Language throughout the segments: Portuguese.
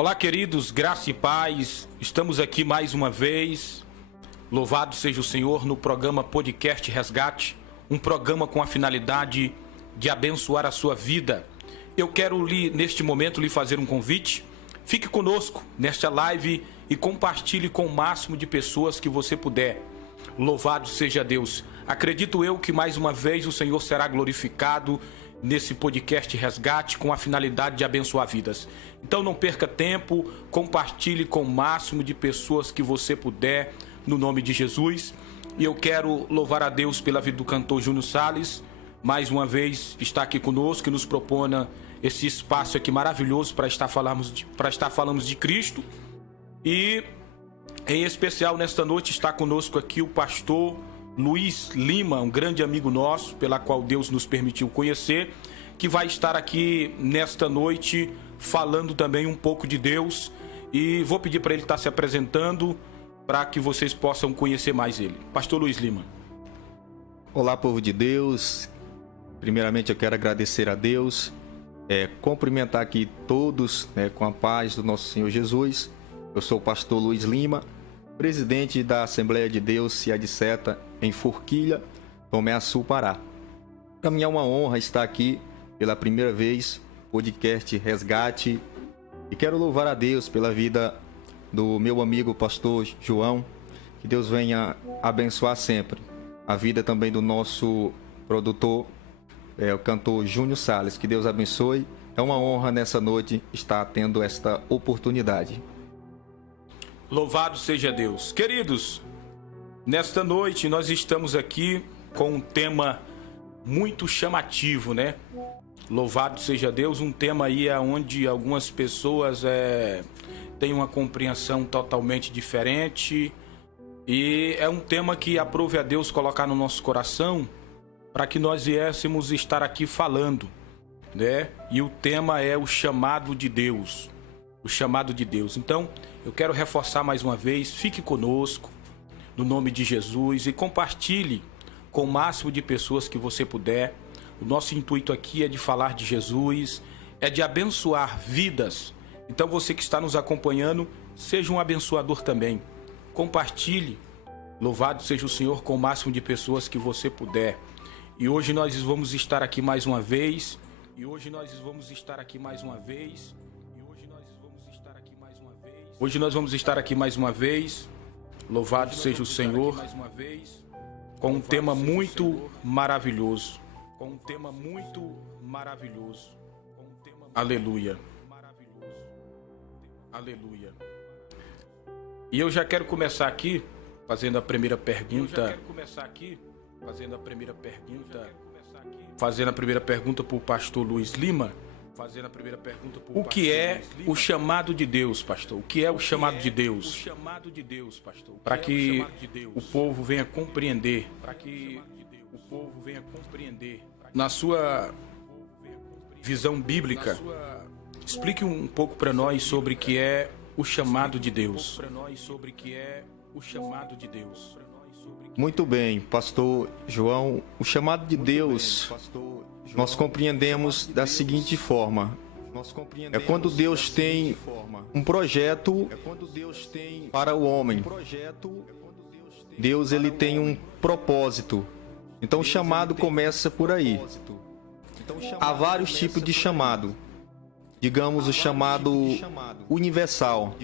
Olá, queridos, graça e paz. Estamos aqui mais uma vez. Louvado seja o Senhor no programa Podcast Resgate, um programa com a finalidade de abençoar a sua vida. Eu quero neste momento lhe fazer um convite. Fique conosco nesta live e compartilhe com o máximo de pessoas que você puder. Louvado seja Deus. Acredito eu que mais uma vez o Senhor será glorificado nesse podcast Resgate com a finalidade de abençoar vidas. Então não perca tempo, compartilhe com o máximo de pessoas que você puder, no nome de Jesus. E eu quero louvar a Deus pela vida do cantor Júnior Salles, mais uma vez está aqui conosco e nos propõe esse espaço aqui maravilhoso para estar falando de Cristo. E em especial nesta noite está conosco aqui o pastor Luiz Lima, um grande amigo nosso, pela qual Deus nos permitiu conhecer, que vai estar aqui nesta noite falando também um pouco de Deus. E vou pedir para ele estar se apresentando para que vocês possam conhecer mais ele. Pastor Luiz Lima. Olá, povo de Deus. Primeiramente eu quero agradecer a Deus, cumprimentar aqui todos com a paz do nosso Senhor Jesus. Eu sou o pastor Luiz Lima, presidente da Assembleia de Deus Cia de Seta, em Forquilha, Tomé Açu, Pará. Para mim é uma honra estar aqui pela primeira vez, podcast Resgate, e quero louvar a Deus pela vida do meu amigo pastor João, que Deus venha abençoar sempre. A vida também do nosso produtor, o cantor Júnior Salles, que Deus abençoe. É uma honra nessa noite estar tendo esta oportunidade. Louvado seja Deus. Queridos, nesta noite nós estamos aqui com um tema muito chamativo, né? Louvado seja Deus, um tema aí onde algumas pessoas têm uma compreensão totalmente diferente. E é um tema que aprove a Deus colocar no nosso coração para que nós viéssemos estar aqui falando, né? E o tema é o chamado de Deus. O chamado de Deus. Então, eu quero reforçar mais uma vez, fique conosco, no nome de Jesus, e compartilhe com o máximo de pessoas que você puder. O nosso intuito aqui é de falar de Jesus, é de abençoar vidas. Então você que está nos acompanhando, seja um abençoador também. Compartilhe, louvado seja o Senhor, com o máximo de pessoas que você puder. E hoje nós vamos estar aqui mais uma vez. Hoje nós vamos estar aqui mais uma vez. Louvado seja o Senhor, com um tema muito maravilhoso. Aleluia. Aleluia. E eu já quero começar aqui fazendo a primeira pergunta. Fazendo a primeira pergunta para o pastor Luiz Lima. O que é o chamado de Deus, pastor? O que é o chamado de Deus? Para que o povo venha compreender. Na sua visão bíblica, explique um pouco para nós sobre o que é o chamado de Deus. Muito bem, pastor João. O chamado de Deus nós compreendemos da seguinte forma: é quando Deus tem um projeto para o homem. Deus ele tem um propósito. Então o chamado começa por aí. Há vários tipos de chamado. Digamos o chamado universal.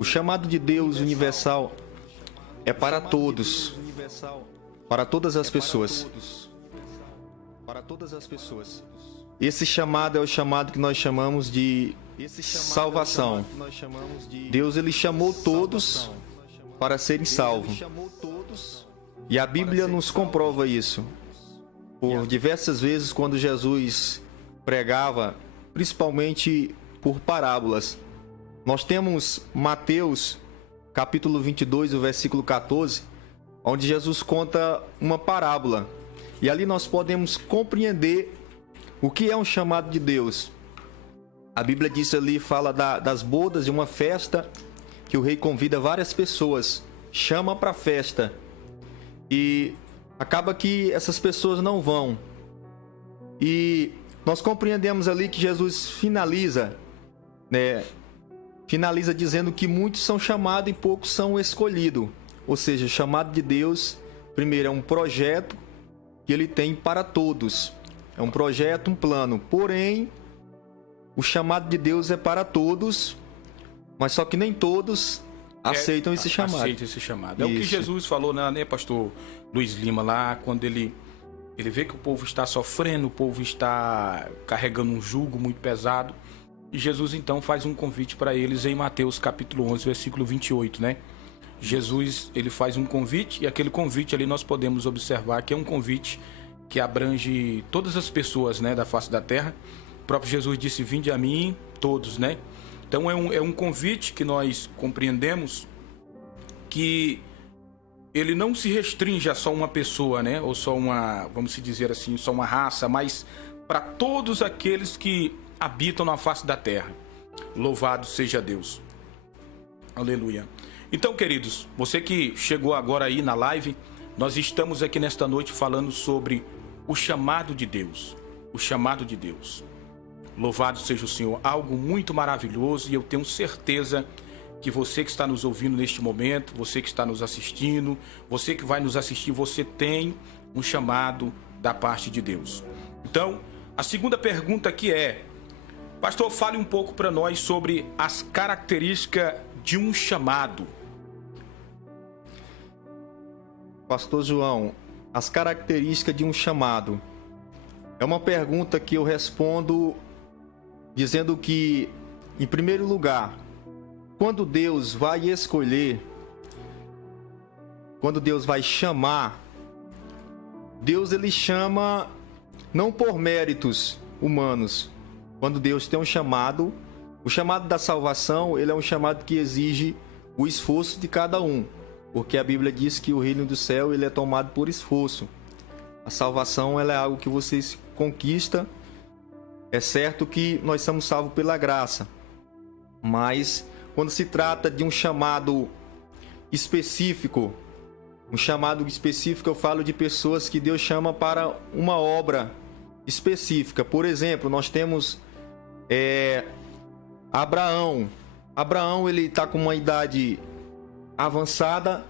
O chamado de Deus universal é para todos, para todas as pessoas. Esse chamado é o chamado que nós chamamos de salvação. Deus ele chamou todos para serem salvos. E a Bíblia nos comprova isso. Por diversas vezes quando Jesus pregava, principalmente por parábolas. Nós temos Mateus capítulo 22, o versículo 14, onde Jesus conta uma parábola. E ali nós podemos compreender o que é um chamado de Deus. A Bíblia diz ali, fala das bodas de uma festa, que o rei convida várias pessoas, chama para a festa. E acaba que essas pessoas não vão. E nós compreendemos ali que Jesus finaliza, né, finaliza dizendo que muitos são chamados e poucos são escolhidos. Ou seja, o chamado de Deus, primeiro, é um projeto que ele tem para todos. É um projeto, um plano. Porém, o chamado de Deus é para todos, mas só que nem todos aceitam esse chamado. Aceitam esse chamado. É o que Jesus falou, né, pastor Luiz Lima, lá quando ele vê que o povo está sofrendo, o povo está carregando um jugo muito pesado. E Jesus então faz um convite para eles em Mateus capítulo 11, versículo 28, né? Jesus, ele faz um convite, e aquele convite ali nós podemos observar que é um convite que abrange todas as pessoas, né, da face da terra. O próprio Jesus disse: vinde a mim todos, né? Então é um convite que nós compreendemos que ele não se restringe a só uma pessoa, né? Ou só uma, vamos dizer assim, só uma raça, mas para todos aqueles que habitam na face da terra. Louvado seja Deus. Aleluia. Então, queridos, você que chegou agora aí na live, nós estamos aqui nesta noite falando sobre o chamado de Deus. O chamado de Deus. Louvado seja o Senhor. Algo muito maravilhoso, e eu tenho certeza que você que está nos ouvindo neste momento, você que está nos assistindo, você que vai nos assistir, você tem um chamado da parte de Deus. Então, a segunda pergunta aqui é: pastor, fale um pouco para nós sobre as características de um chamado. Pastor João, as características de um chamado. É uma pergunta que eu respondo dizendo que, em primeiro lugar, quando Deus vai escolher, quando Deus vai chamar, Deus ele chama não por méritos humanos. Quando Deus tem um chamado, o chamado da salvação, ele é um chamado que exige o esforço de cada um. Porque a Bíblia diz que o reino do céu ele é tomado por esforço. A salvação ela é algo que você conquista. É certo que nós somos salvos pela graça. Mas quando se trata de um chamado específico, eu falo de pessoas que Deus chama para uma obra específica. Por exemplo, nós temos Abraão. Abraão ele está com uma idade avançada,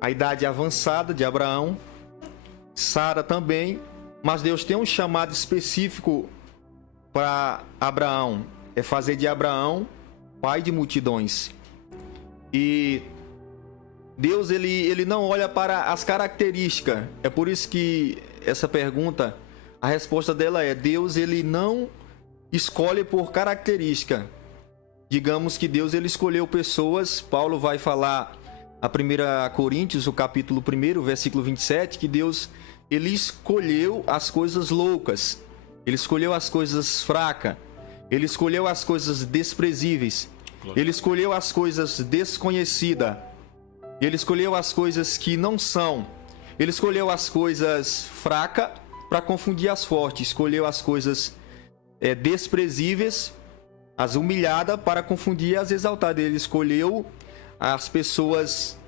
a idade avançada de Abraão. Sara também, mas Deus tem um chamado específico para Abraão, é fazer de Abraão pai de multidões. E Deus ele não olha para as características. É por isso que essa pergunta, a resposta dela é: Deus ele não escolhe por característica. Digamos que Deus ele escolheu pessoas. Paulo vai falar a 1 Coríntios, o capítulo 1, versículo 27, que Deus ele escolheu as coisas loucas, ele escolheu as coisas fracas, ele escolheu as coisas desprezíveis, ele escolheu as coisas desconhecidas, ele escolheu as coisas que não são, ele escolheu as coisas fracas para confundir as fortes, escolheu as coisas desprezíveis, as humilhadas para confundir as exaltadas. Ele escolheu as pessoas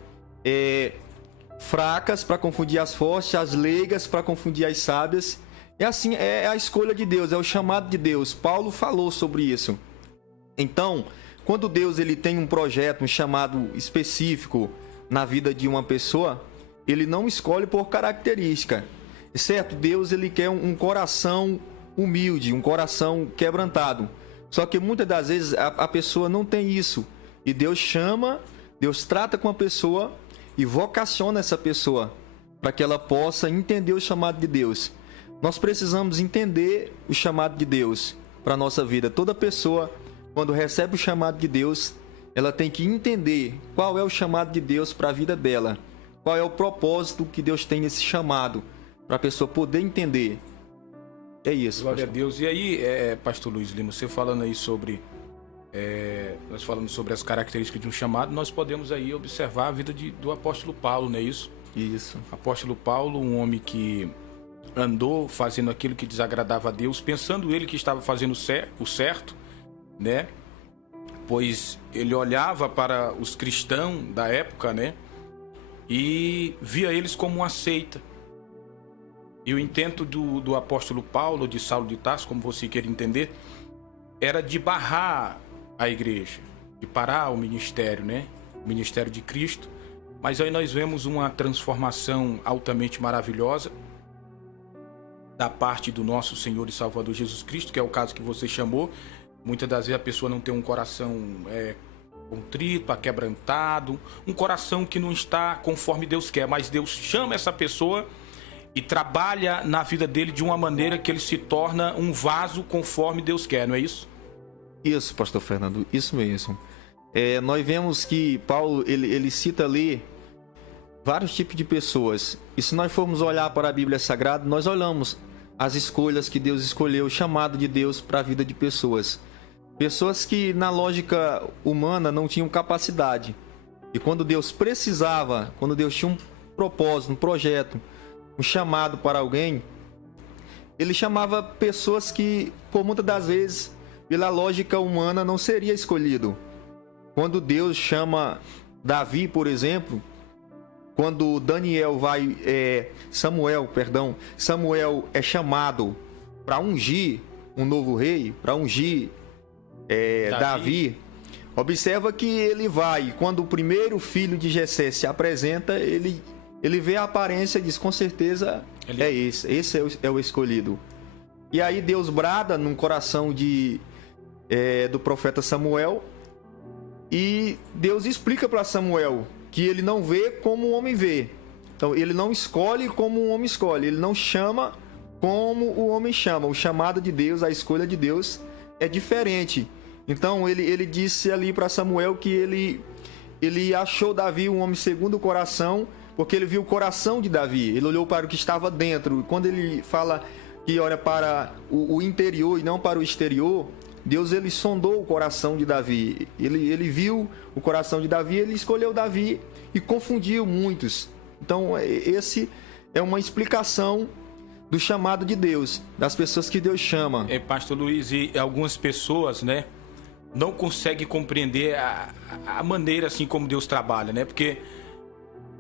fracas para confundir as fortes, as leigas para confundir as sábias. É assim, é a escolha de Deus, é o chamado de Deus. Paulo falou sobre isso. Então, quando Deus ele tem um projeto, um chamado específico na vida de uma pessoa, ele não escolhe por característica. Certo? Deus ele quer um coração humilde, um coração quebrantado. Só que muitas das vezes a pessoa não tem isso. E Deus chama, Deus trata com a pessoa e vocaciona essa pessoa para que ela possa entender o chamado de Deus. Nós precisamos entender o chamado de Deus para a nossa vida. Toda pessoa, quando recebe o chamado de Deus, ela tem que entender qual é o chamado de Deus para a vida dela. Qual é o propósito que Deus tem nesse chamado, para a pessoa poder entender. É isso. Glória a Deus. E aí, pastor Luiz Lima, você falando aí sobre... nós falamos sobre as características de um chamado, nós podemos aí observar a vida do apóstolo Paulo, não é isso? Isso. Apóstolo Paulo, um homem que andou fazendo aquilo que desagradava a Deus, pensando ele que estava fazendo o certo, né? Pois ele olhava para os cristãos da época, né? E via eles como uma seita. E o intento do apóstolo Paulo, de Saulo de Tarso, como você quer entender, era de barrar a igreja, de parar o ministério, né? O ministério de Cristo. Mas aí nós vemos uma transformação altamente maravilhosa da parte do nosso Senhor e Salvador Jesus Cristo, que é o caso que você chamou. Muitas das vezes a pessoa não tem um coração contrito, aquebrantado, um coração que não está conforme Deus quer, mas Deus chama essa pessoa e trabalha na vida dele de uma maneira que ele se torna um vaso conforme Deus quer, não é isso? Isso, pastor Fernando, isso mesmo. Nós vemos que Paulo, ele cita ali vários tipos de pessoas. E se nós formos olhar para a Bíblia Sagrada, nós olhamos as escolhas que Deus escolheu, o chamado de Deus para a vida de pessoas. Pessoas que na lógica humana não tinham capacidade. E quando Deus precisava, quando Deus tinha um propósito, um projeto, um chamado para alguém, ele chamava pessoas que, por muitas das vezes, pela lógica humana, não seria escolhido. Quando Deus chama Davi, por exemplo, quando Samuel é chamado para ungir um novo rei, para ungir Davi, observa que ele vai, quando o primeiro filho de Jessé se apresenta, ele vê a aparência e diz, com certeza é esse é o escolhido. E aí Deus brada no coração do profeta Samuel, e Deus explica para Samuel que ele não vê como o homem vê. Então ele não escolhe como o homem escolhe, ele não chama como o homem chama. O chamado de Deus, a escolha de Deus é diferente. Então ele disse ali para Samuel que ele achou Davi um homem segundo o coração, porque ele viu o coração de Davi, ele olhou para o que estava dentro. Quando ele fala que olha para o interior e não para o exterior, Deus ele sondou o coração de Davi, ele viu o coração de Davi, ele escolheu Davi e confundiu muitos. Então esse é uma explicação do chamado de Deus, das pessoas que Deus chama. Pastor Luiz, e algumas pessoas, né, não conseguem compreender a maneira assim como Deus trabalha, né? Porque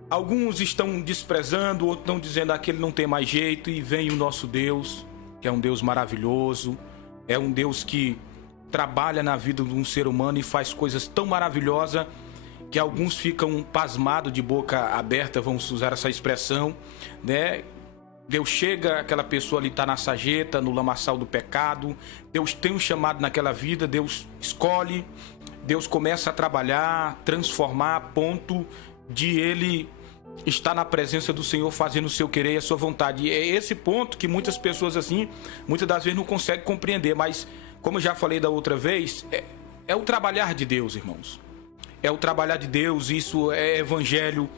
alguns estão desprezando, outros estão dizendo que ele não tem mais jeito, e vem o nosso Deus, que é um Deus maravilhoso, é um Deus que trabalha na vida de um ser humano e faz coisas tão maravilhosas que alguns ficam pasmados, de boca aberta, vamos usar essa expressão, né? Deus chega, aquela pessoa ali está na sarjeta, no lamaçal do pecado. Deus tem um chamado naquela vida, Deus escolhe, Deus começa a trabalhar, transformar, a ponto de ele estar na presença do Senhor fazendo o seu querer e a sua vontade. E é esse ponto que muitas pessoas assim, muitas das vezes não conseguem compreender, mas como eu já falei da outra vez, é o trabalhar de Deus, irmãos. É o trabalhar de Deus, isso é evangelho.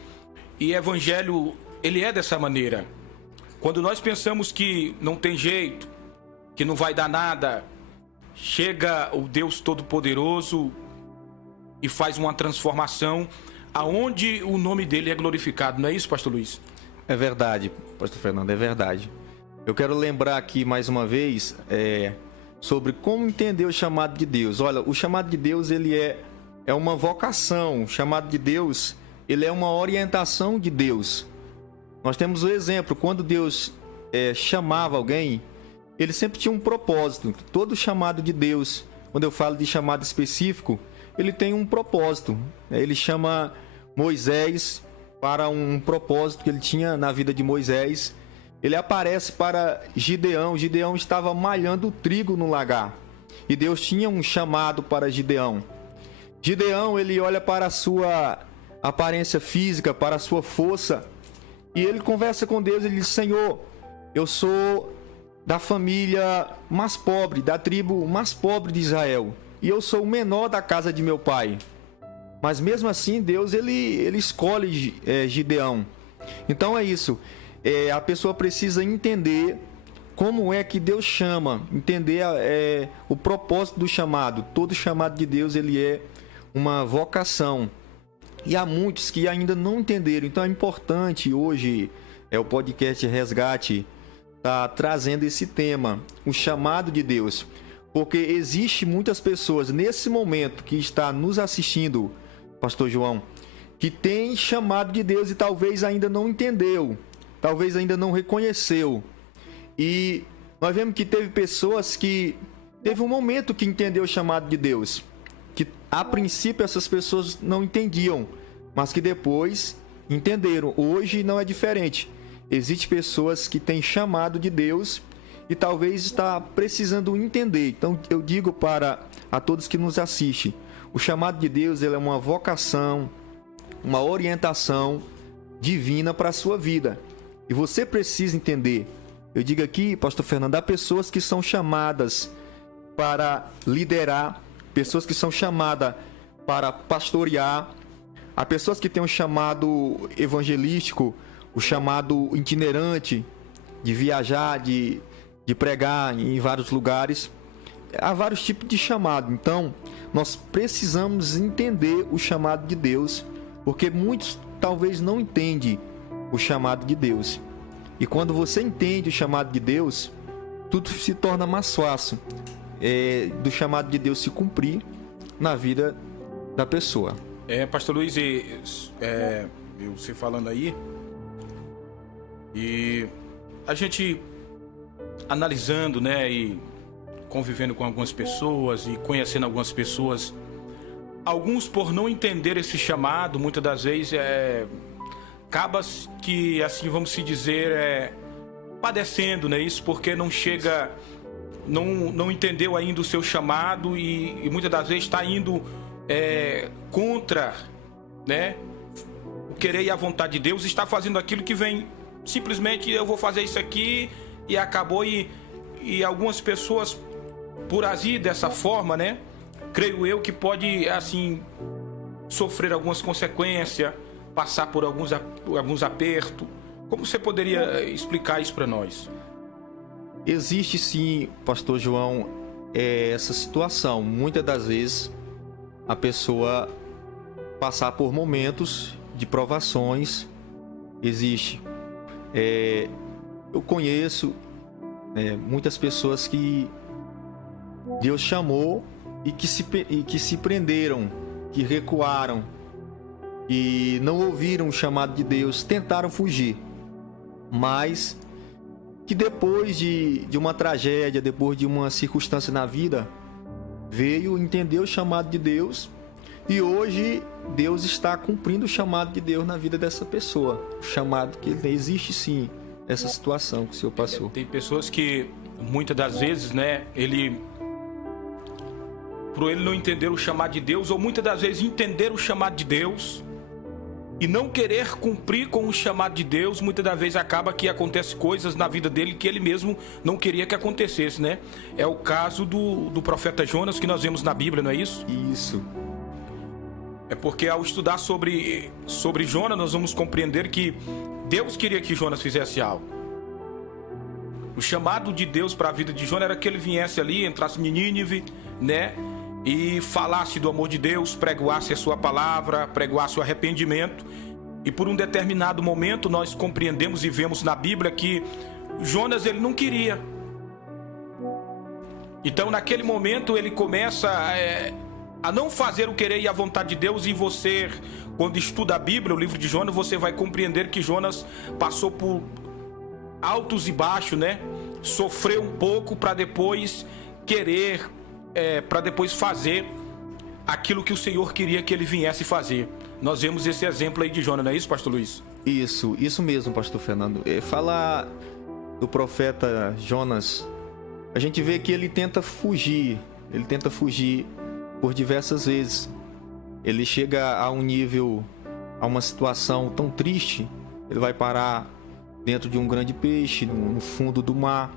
E evangelho, ele é dessa maneira. Quando nós pensamos que não tem jeito, que não vai dar nada, chega o Deus Todo-Poderoso e faz uma transformação aonde o nome dele é glorificado. Não é isso, pastor Luiz? É verdade, pastor Fernando, é verdade. Eu quero lembrar aqui mais uma vez sobre como entender o chamado de Deus. Olha, o chamado de Deus ele é uma vocação. O chamado de Deus ele é uma orientação de Deus. Nós temos o exemplo, quando Deus chamava alguém, ele sempre tinha um propósito. Todo chamado de Deus, quando eu falo de chamado específico, ele tem um propósito. Ele chama Moisés para um propósito que ele tinha na vida de Moisés. Ele aparece para Gideão. Gideão estava malhando trigo no lagar. E Deus tinha um chamado para Gideão. Gideão, ele olha para a sua aparência física, para a sua força, e ele conversa com Deus, ele diz, Senhor, eu sou da família mais pobre, da tribo mais pobre de Israel, e eu sou o menor da casa de meu pai. Mas mesmo assim, Deus, ele escolhe Gideão. Então é isso, a pessoa precisa entender como é que Deus chama, entender o propósito do chamado. Todo chamado de Deus, ele é uma vocação. E há muitos que ainda não entenderam. Então é importante hoje, o podcast Resgate está trazendo esse tema, o chamado de Deus. Porque existe muitas pessoas nesse momento que está nos assistindo, pastor João, que tem chamado de Deus e talvez ainda não entendeu, talvez ainda não reconheceu. E nós vemos que teve pessoas que teve um momento que entendeu o chamado de Deus. que a princípio essas pessoas não entendiam, mas que depois entenderam. Hoje não é diferente. Existem pessoas que têm chamado de Deus e talvez está precisando entender. Então eu digo para a todos que nos assistem, o chamado de Deus ele é uma vocação, uma orientação divina para a sua vida. E você precisa entender. Eu digo aqui, pastor Fernando, há pessoas que são chamadas para liderar, pessoas que são chamadas para pastorear, há pessoas que têm um chamado evangelístico, o chamado itinerante, de viajar, de pregar em vários lugares. Há vários tipos de chamado. Então, nós precisamos entender o chamado de Deus, porque muitos talvez não entendem o chamado de Deus. E quando você entende o chamado de Deus, tudo se torna mais fácil do chamado de Deus se cumprir na vida da pessoa. Pastor Luiz, você falando aí, e a gente analisando, né, e convivendo com algumas pessoas e conhecendo algumas pessoas, alguns por não entender esse chamado, muitas das vezes acaba que, assim, vamos se dizer, padecendo, né, isso porque não chega, não entendeu ainda o seu chamado e muitas das vezes está indo contra, né, o querer e a vontade de Deus, está fazendo aquilo que vem, simplesmente eu vou fazer isso aqui e acabou, e algumas pessoas por agir dessa forma, né, creio eu que pode, assim, sofrer algumas consequências, passar por alguns apertos. Como você poderia explicar isso para nós? Existe sim, pastor João, essa situação. Muitas das vezes a pessoa passar por momentos de provações. Existe. Eu conheço muitas pessoas que Deus chamou e que se prenderam, que recuaram, e não ouviram o chamado de Deus, tentaram fugir, mas que depois de uma tragédia, depois de uma circunstância na vida, veio entender o chamado de Deus, e hoje Deus está cumprindo o chamado de Deus na vida dessa pessoa. O chamado que existe sim, essa situação que o senhor passou. Tem pessoas que muitas das vezes, né, por ele não entender o chamado de Deus, ou muitas das vezes entender o chamado de Deus e não querer cumprir com o chamado de Deus, muitas das vezes acaba que acontece coisas na vida dele que ele mesmo não queria que acontecesse, né? É o caso do profeta Jonas, que nós vemos na Bíblia, não é isso? Isso. É porque ao estudar sobre Jonas, nós vamos compreender que Deus queria que Jonas fizesse algo. O chamado de Deus para a vida de Jonas era que ele viesse ali, entrasse em Nínive, né? E falasse do amor de Deus, pregoasse a sua palavra, pregoasse o arrependimento. E por um determinado momento nós compreendemos e vemos na Bíblia que Jonas ele não queria. Então naquele momento ele começa a não fazer o querer e a vontade de Deus. E você, quando estuda a Bíblia, o livro de Jonas, você vai compreender que Jonas passou por altos e baixos, né? Sofreu um pouco para depois querer, para depois fazer aquilo que o Senhor queria que ele viesse fazer. Nós vemos esse exemplo aí de Jonas, não é isso, pastor Luiz? Isso mesmo, pastor Fernando. Falar do profeta Jonas, a gente vê que ele tenta fugir por diversas vezes. Ele chega a um nível, a uma situação tão triste, ele vai parar dentro de um grande peixe, no fundo do mar.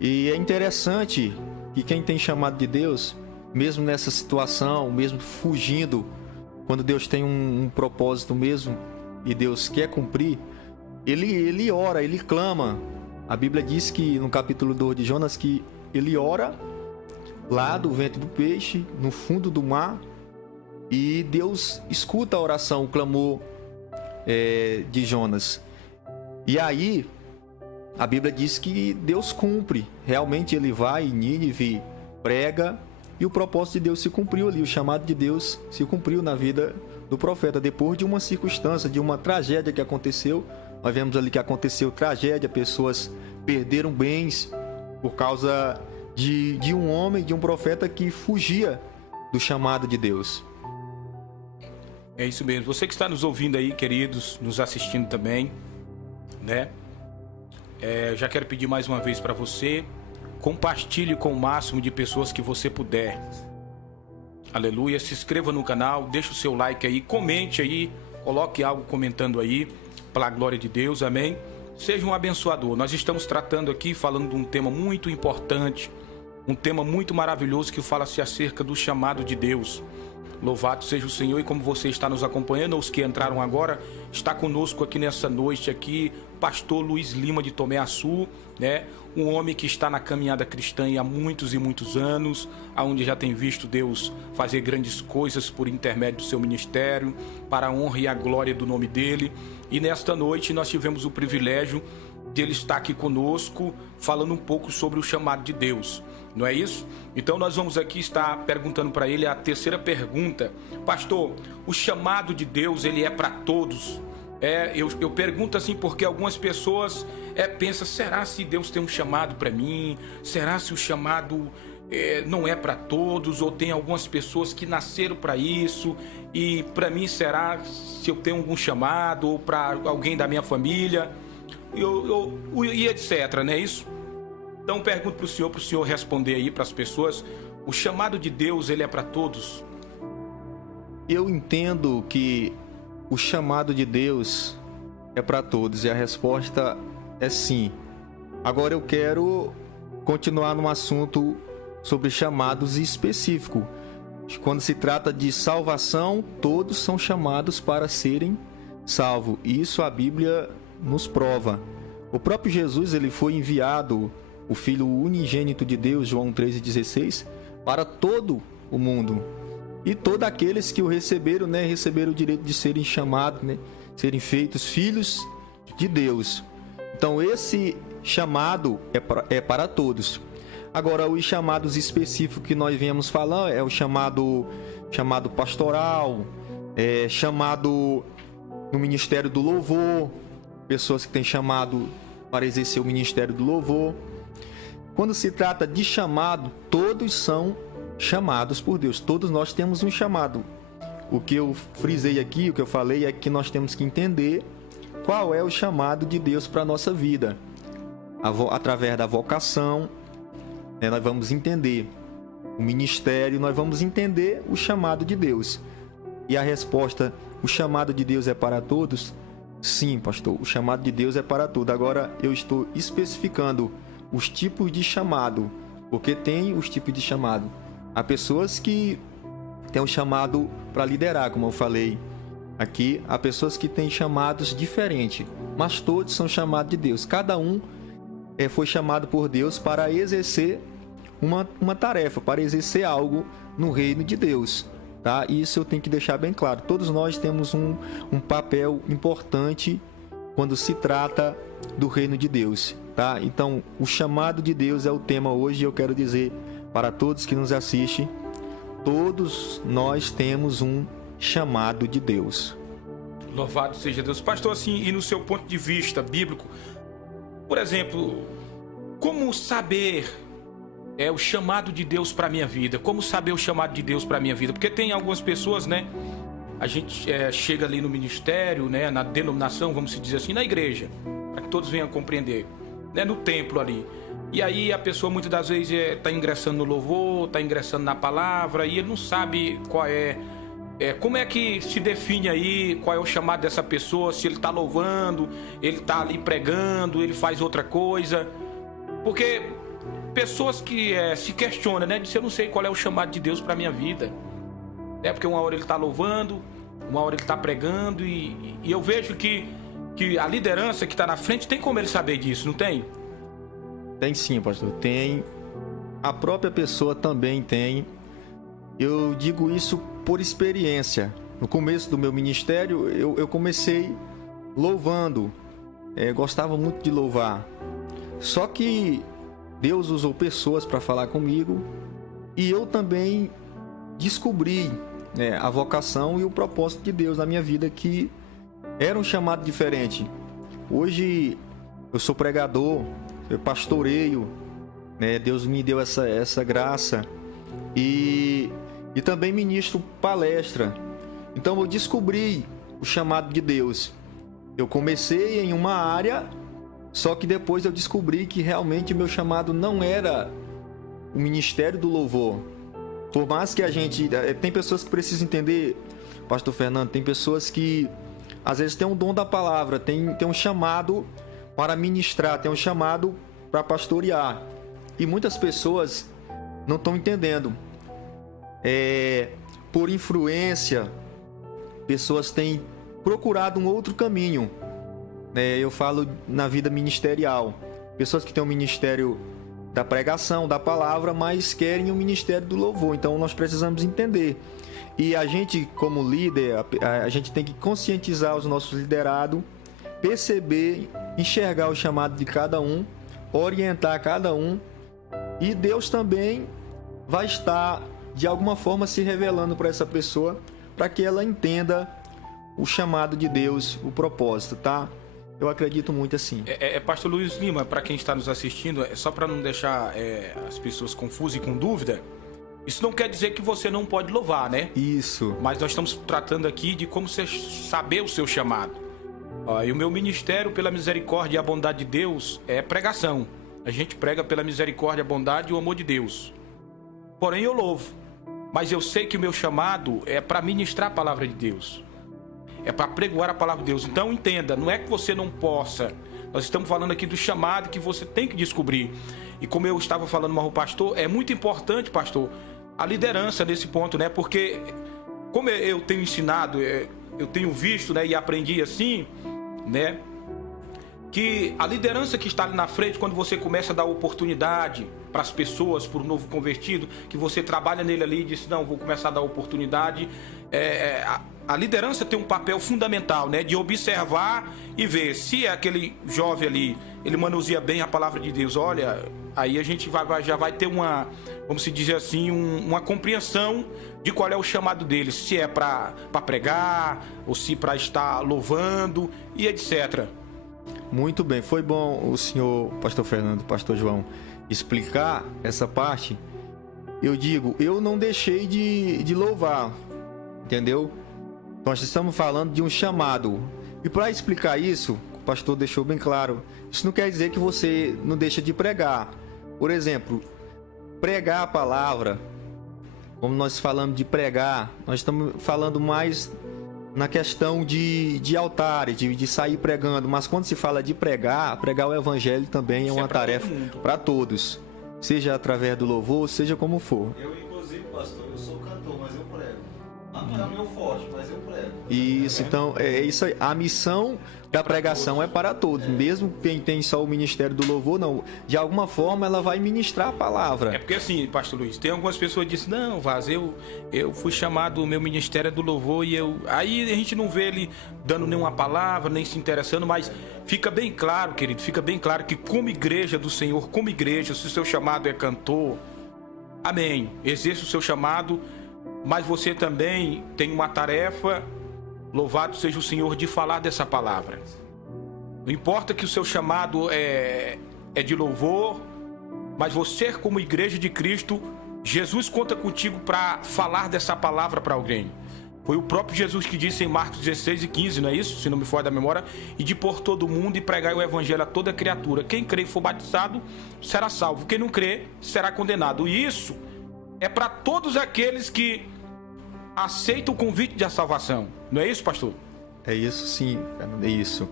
E é interessante que quem tem chamado de Deus, mesmo nessa situação, mesmo fugindo, quando Deus tem um propósito mesmo e Deus quer cumprir, ele ora, ele clama. A Bíblia diz que no capítulo 2 de Jonas que ele ora lá do ventre do peixe, no fundo do mar, e Deus escuta a oração, o clamor de Jonas. E aí a Bíblia diz que Deus cumpre. Realmente ele vai em Nínive, prega, e o propósito de Deus se cumpriu ali. O chamado de Deus se cumpriu na vida do profeta. Depois de uma circunstância, de uma tragédia que aconteceu, nós vemos ali que aconteceu tragédia, pessoas perderam bens por causa de um homem, de um profeta que fugia do chamado de Deus. É isso mesmo. Você que está nos ouvindo aí, queridos, nos assistindo também, né? Já quero pedir mais uma vez para você, compartilhe com o máximo de pessoas que você puder. Aleluia. Se inscreva no canal, deixa o seu like aí, comente aí, coloque algo comentando aí, para a glória de Deus, amém? Seja um abençoador. Nós estamos tratando aqui, falando de um tema muito importante, um tema muito maravilhoso que fala-se acerca do chamado de Deus. Louvado seja o Senhor, e como você está nos acompanhando, os que entraram agora, está conosco aqui nessa noite aqui, pastor Luiz Lima de Tomé Açu, né? Um homem que está na caminhada cristã há muitos e muitos anos, aonde já tem visto Deus fazer grandes coisas por intermédio do seu ministério, para a honra e a glória do nome dele. E nesta noite nós tivemos o privilégio de ele estar aqui conosco, falando um pouco sobre o chamado de Deus. Não é isso? Então nós vamos aqui estar perguntando para ele a terceira pergunta. Pastor, o chamado de Deus, ele é para todos? Eu pergunto assim porque algumas pessoas pensam, será se Deus tem um chamado para mim? Será se o chamado não é para todos? Ou tem algumas pessoas que nasceram para isso? E para mim, será se eu tenho algum chamado? Ou para alguém da minha família? E etc, não é isso? Então pergunto para o senhor responder aí para as pessoas, o chamado de Deus, ele é para todos? Eu entendo que o chamado de Deus é para todos e a resposta é sim. Agora eu quero continuar no assunto sobre chamados específico. Quando se trata de salvação, todos são chamados para serem salvos. Isso a Bíblia nos prova. O próprio Jesus, ele foi enviado, o Filho unigênito de Deus, João 3,16, para todo o mundo. E todos aqueles que o receberam, receberam o direito de serem chamados, serem feitos filhos de Deus. Então esse chamado é para todos. Agora, os chamados específicos que nós viemos falar é o chamado pastoral, chamado no ministério do louvor, pessoas que têm chamado para exercer o ministério do louvor. Quando se trata de chamado, todos são chamados por Deus. Todos nós temos um chamado. O que eu frisei aqui, o que eu falei é que nós temos que entender qual é o chamado de Deus para a nossa vida. Através da vocação, nós vamos entender o ministério, nós vamos entender o chamado de Deus. E a resposta, o chamado de Deus é para todos? Sim, pastor, o chamado de Deus é para todos. Agora eu estou especificando os tipos de chamado, porque tem os tipos de chamado. Há pessoas que têm um chamado para liderar, como eu falei aqui. Há pessoas que têm chamados diferentes, mas todos são chamados de Deus. Cada um foi chamado por Deus para exercer uma tarefa, para exercer algo no reino de Deus. Tá? Isso eu tenho que deixar bem claro. Todos nós temos um papel importante quando se trata do reino de Deus. Tá? Então, o chamado de Deus é o tema hoje e eu quero dizer para todos que nos assistem, todos nós temos um chamado de Deus. Louvado seja Deus. Pastor, assim, e no seu ponto de vista bíblico, por exemplo, como saber o chamado de Deus para a minha vida? Como saber o chamado de Deus para a minha vida? Porque tem algumas pessoas, a gente chega ali no ministério, na denominação, vamos dizer assim, na igreja, para que todos venham compreender, no templo ali. E aí a pessoa muitas das vezes está ingressando no louvor, está ingressando na palavra, e ele não sabe qual como é que se define aí, qual é o chamado dessa pessoa, se ele está louvando, ele está ali pregando, ele faz outra coisa. Porque pessoas que se questionam, Diz, eu não sei qual é o chamado de Deus para minha vida. Porque uma hora ele está louvando, uma hora ele está pregando, e eu vejo que a liderança que está na frente tem como ele saber disso, não tem? Tem sim, pastor, tem. A própria pessoa também tem. Eu digo isso por experiência. No começo do meu ministério, eu comecei louvando. Gostava muito de louvar. Só que Deus usou pessoas para falar comigo e eu também descobri a vocação e o propósito de Deus na minha vida, que era um chamado diferente. Hoje eu sou pregador, eu pastoreio, Deus me deu essa graça e e também ministro palestra. Então eu descobri o chamado de Deus. Eu comecei em uma área, só que depois eu descobri que realmente meu chamado não era o ministério do louvor. Por mais que a gente... Tem pessoas que precisam entender, pastor Fernando, tem pessoas que às vezes têm um dom da palavra, tem um chamado para ministrar, tem um chamado para pastorear. E muitas pessoas não estão entendendo. Por influência, pessoas têm procurado um outro caminho. Eu falo na vida ministerial. Pessoas que têm um ministério da pregação, da palavra, mas querem o ministério do louvor. Então nós precisamos entender. E a gente, como líder, a gente tem que conscientizar os nossos liderados, perceber, enxergar o chamado de cada um, orientar cada um. E Deus também vai estar, de alguma forma, se revelando para essa pessoa, para que ela entenda o chamado de Deus, o propósito, tá? Eu acredito muito assim. Pastor Luiz Lima, para quem está nos assistindo, só para não deixar as pessoas confusas e com dúvida, isso não quer dizer que você não pode louvar, né? Isso. Mas nós estamos tratando aqui de como você saber o seu chamado. E o meu ministério, pela misericórdia e a bondade de Deus, é pregação. A gente prega pela misericórdia, a bondade e o amor de Deus. Porém, eu louvo. Mas eu sei que o meu chamado é para ministrar a palavra de Deus. É para pregoar a palavra de Deus. Então entenda, não é que você não possa. Nós estamos falando aqui do chamado que você tem que descobrir. E como eu estava falando com o pastor, é muito importante, pastor, a liderança nesse ponto, né? Porque como eu tenho ensinado, eu tenho visto, né, e aprendi assim, né, que a liderança que está ali na frente, quando você começa a dar oportunidade para as pessoas, para o novo convertido, que você trabalha nele ali e diz, não, vou começar a dar oportunidade, a liderança tem um papel fundamental, né, de observar e ver se aquele jovem ali, ele manuseia bem a palavra de Deus. Olha, aí a gente já vai ter uma, vamos se dizer assim, uma compreensão de qual é o chamado dele, se é para pregar, ou se para estar louvando e etc. Muito bem, foi bom o senhor, pastor Fernando, pastor João, explicar essa parte. Eu digo, eu não deixei de louvar, entendeu? Nós estamos falando de um chamado. E para explicar isso, o pastor deixou bem claro, isso não quer dizer que você não deixa de pregar. Por exemplo, pregar a palavra, como nós falamos de pregar, nós estamos falando mais na questão de altares, de sair pregando. Mas quando se fala de pregar o evangelho também é uma tarefa para todos. Seja através do louvor, seja como for. Eu, inclusive, pastor, eu sou cantor, mas eu prego. Não é o meu forte, mas eu prego. Isso, então, é isso aí. A missão da pregação é para todos. Mesmo quem tem só o ministério do louvor, não. De alguma forma, ela vai ministrar a palavra. É porque assim, pastor Luiz, tem algumas pessoas que dizem, não, Vaz, eu fui chamado, o meu ministério é do louvor e eu... Aí a gente não vê ele dando nenhuma palavra, nem se interessando, mas fica bem claro, querido, fica bem claro que como igreja do Senhor, como igreja, se o seu chamado é cantor, amém, exerça o seu chamado, mas você também tem uma tarefa, louvado seja o Senhor, de falar dessa palavra. Não importa que o seu chamado é de louvor, mas você, como igreja de Cristo, Jesus conta contigo para falar dessa palavra para alguém. Foi o próprio Jesus que disse em Marcos 16:15, não é isso? Se não me for da memória, e de por todo mundo e pregar o evangelho a toda criatura. Quem crê e for batizado será salvo. Quem não crê será condenado. E isso é para todos aqueles que aceitam o convite da salvação. Não é isso, pastor? É isso sim, Fernando, é isso.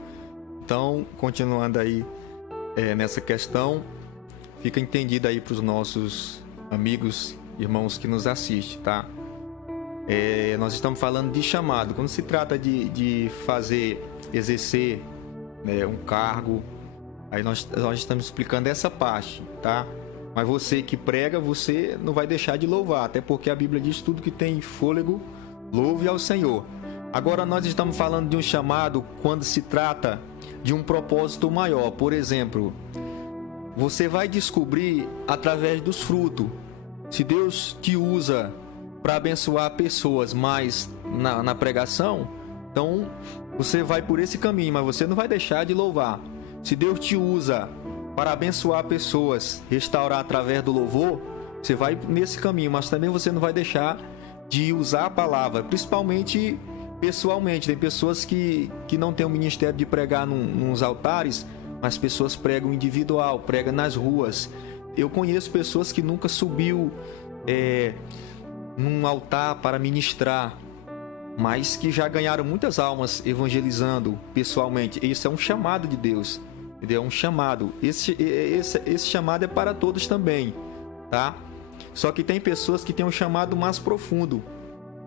Então, continuando aí nessa questão, fica entendido aí para os nossos amigos, irmãos que nos assistem, tá? Nós estamos falando de chamado. Quando se trata de exercer, né, um cargo, aí nós estamos explicando essa parte, tá? Mas você que prega, você não vai deixar de louvar, até porque a Bíblia diz tudo que tem fôlego, louve ao Senhor. Agora nós estamos falando de um chamado quando se trata de um propósito maior. Por exemplo, você vai descobrir através dos frutos. Se Deus te usa para abençoar pessoas mais na pregação, então você vai por esse caminho, mas você não vai deixar de louvar. Se Deus te usa para abençoar pessoas, restaurar através do louvor, você vai nesse caminho, mas também você não vai deixar de usar a palavra, principalmente pessoalmente. Tem pessoas que não têm o ministério de pregar nos altares, mas pessoas pregam individual, pregam nas ruas. Eu conheço pessoas que nunca subiu num altar para ministrar, mas que já ganharam muitas almas evangelizando pessoalmente. Isso é um chamado de Deus, entendeu? É um chamado. Esse chamado é para todos também, tá? Só que tem pessoas que têm um chamado mais profundo,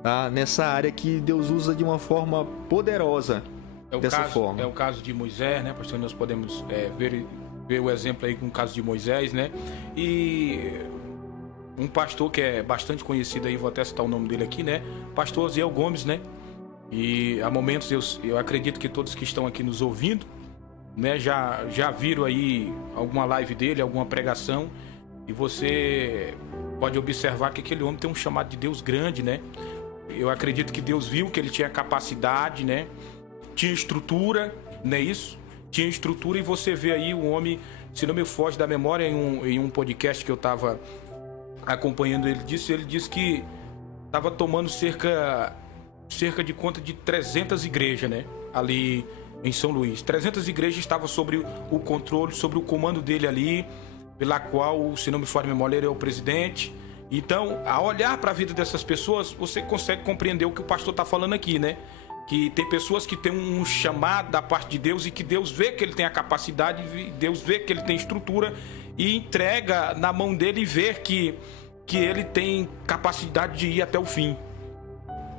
tá? Nessa área que Deus usa de uma forma poderosa. Dessa forma. É o caso de Moisés, né, pastor? Nós podemos ver o exemplo aí com o caso de Moisés, né? E um pastor que é bastante conhecido aí, vou até citar o nome dele aqui, né? Pastor Osiel Gomes, né? E há momentos eu acredito que todos que estão aqui nos ouvindo, né, já viram aí alguma live dele, alguma pregação, e você pode observar que aquele homem tem um chamado de Deus grande, né? Eu acredito que Deus viu que ele tinha capacidade, né? Tinha estrutura, não é isso? Tinha estrutura, e você vê aí o homem, se não me foge da memória, em um podcast que eu estava acompanhando, ele disse que estava tomando cerca de conta de 300 igrejas, né? Ali em São Luís. 300 igrejas estavam sobre o controle, sobre o comando dele ali, pela qual, se não me falha a memória, ele é o presidente. Então, ao olhar para a vida dessas pessoas, você consegue compreender o que o pastor está falando aqui, né? Que tem pessoas que têm um chamado da parte de Deus, e que Deus vê que ele tem a capacidade, Deus vê que ele tem estrutura, e entrega na mão dele e vê que ele tem capacidade de ir até o fim.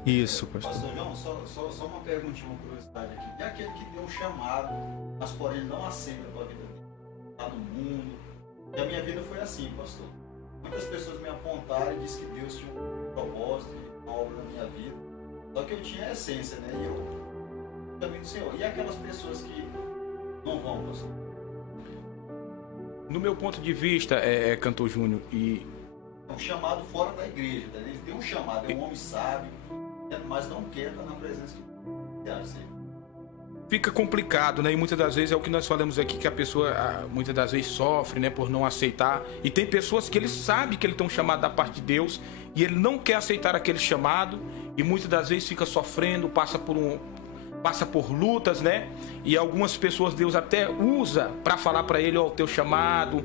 Isso, pastor. Pastor João, só uma perguntinha, uma curiosidade aqui. E aquele que deu um chamado, mas porém ele não aceita a tua vida dele, está no mundo? E a minha vida foi assim, pastor. Muitas pessoas me apontaram e disseram que Deus tinha um propósito, uma obra na minha vida. Só que eu tinha a essência, né? E eu também do Senhor. E aquelas pessoas que não vão, pastor? No meu ponto de vista, Cantor Júnior, e É um chamado fora da igreja, tá? Ele tem um chamado, é um homem sábio, mas não quer estar na presença de Deus. fica complicado, né? E muitas das vezes é o que nós falamos aqui, que a pessoa muitas das vezes sofre, né, por não aceitar. E tem pessoas que ele sabe que ele tem um chamado da parte de Deus e ele não quer aceitar aquele chamado, e muitas das vezes fica sofrendo, passa por lutas, né? E algumas pessoas Deus até usa para falar para ele: ó, o teu chamado,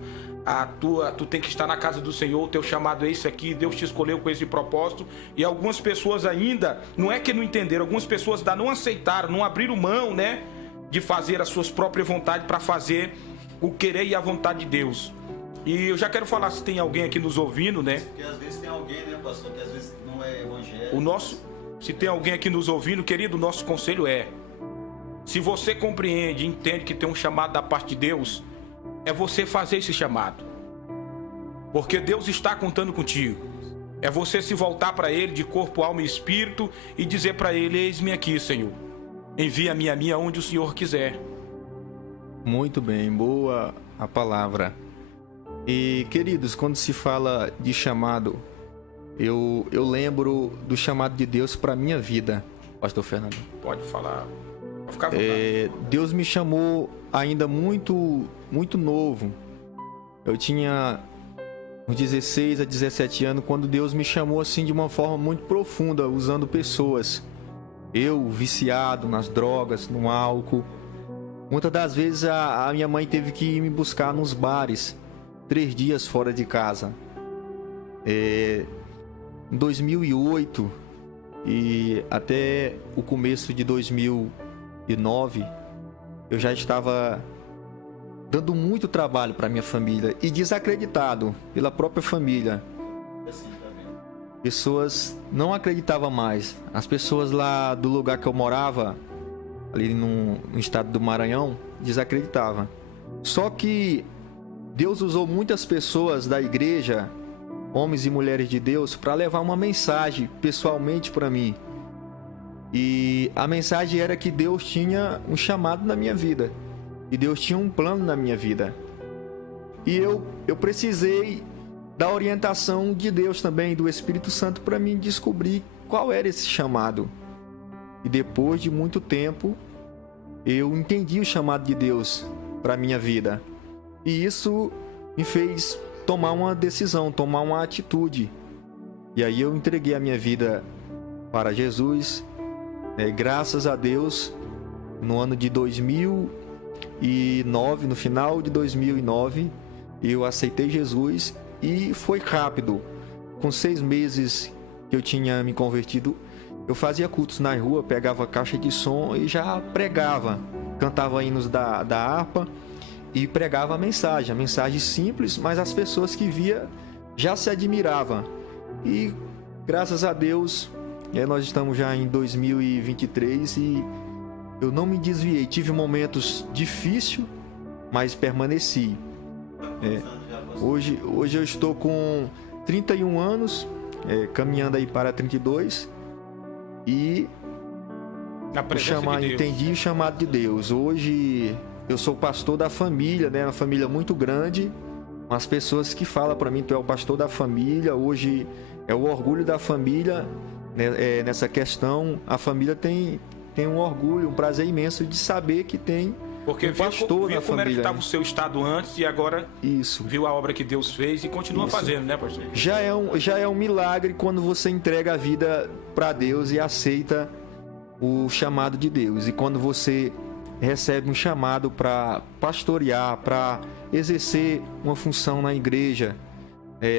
tu tem que estar na casa do Senhor, o teu chamado é esse aqui, Deus te escolheu com esse propósito. E algumas pessoas ainda, não é que não entenderam, algumas pessoas ainda não aceitaram, não abriram mão, né, de fazer as suas próprias vontades para fazer o querer e a vontade de Deus. E eu já quero falar, se tem alguém aqui nos ouvindo, né? Porque às vezes tem alguém, né, pastor, que às vezes não é evangélico. Se tem alguém aqui nos ouvindo, querido, o nosso conselho é: se você compreende e entende que tem um chamado da parte de Deus, é você fazer esse chamado, porque Deus está contando contigo. É você se voltar para Ele de corpo, alma e espírito e dizer para Ele: eis-me aqui, Senhor, envia-me a mim aonde o Senhor quiser. Muito bem, boa a palavra. E, queridos, quando se fala de chamado, eu lembro do chamado de Deus para minha vida, pastor Fernando. Pode falar, pode ficar à vontade. Deus me chamou ainda muito novo. Eu tinha uns 16 a 17 anos quando Deus me chamou assim de uma forma muito profunda, usando pessoas. Eu viciado nas drogas, no álcool. Muitas das vezes a minha mãe teve que ir me buscar nos bares, 3 dias fora de casa. Em 2008 e até o começo de 2009, eu já estava dando muito trabalho para minha família e desacreditado pela própria família. Pessoas não acreditavam mais. As pessoas lá do lugar que eu morava, ali no estado do Maranhão, desacreditavam. Só que Deus usou muitas pessoas da igreja, homens e mulheres de Deus, para levar uma mensagem pessoalmente para mim. E a mensagem era que Deus tinha um chamado na minha vida. E Deus tinha um plano na minha vida. E eu precisei da orientação de Deus também, do Espírito Santo, para mim descobrir qual era esse chamado. E depois de muito tempo, eu entendi o chamado de Deus para minha vida. E isso me fez tomar uma decisão, tomar uma atitude. E aí eu entreguei a minha vida para Jesus, né? Graças a Deus, no ano de 2009, no final de 2009, eu aceitei Jesus e foi rápido. Com 6 meses que eu tinha me convertido, eu fazia cultos na rua, pegava caixa de som e já pregava, cantava hinos da harpa e pregava a mensagem simples, mas as pessoas que via já se admiravam. E graças a Deus, nós estamos já em 2023 e eu não me desviei. Tive momentos difíceis, mas permaneci. Hoje eu estou com 31 anos, caminhando aí para 32 e entendi o chamado de Deus. Hoje eu sou pastor da família, né? Uma família muito grande. As pessoas que falam para mim, tu é o pastor da família. Hoje é o orgulho da família, né? Nessa questão, a família tem um orgulho, um prazer imenso de saber que tem um pastor na família. Como era que estava o seu estado antes e agora viu a obra que Deus fez e continua fazendo, né, pastor? Já é um milagre quando você entrega a vida para Deus e aceita o chamado de Deus. E quando você recebe um chamado para pastorear, para exercer uma função na igreja,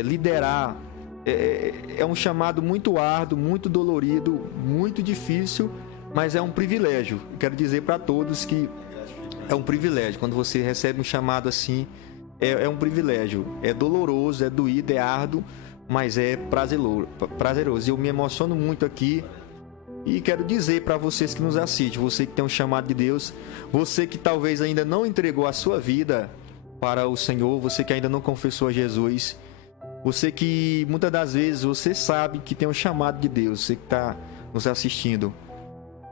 liderar, é um chamado muito árduo, muito dolorido, muito difícil, mas é um privilégio. Quero dizer para todos que é um privilégio. Quando você recebe um chamado assim, é um privilégio. É doloroso, é doído, é árduo, mas é prazeroso. Eu me emociono muito aqui e quero dizer para vocês que nos assistem, você que tem um chamado de Deus, você que talvez ainda não entregou a sua vida para o Senhor, você que ainda não confessou a Jesus, você que muitas das vezes você sabe que tem um chamado de Deus, você que está nos assistindo,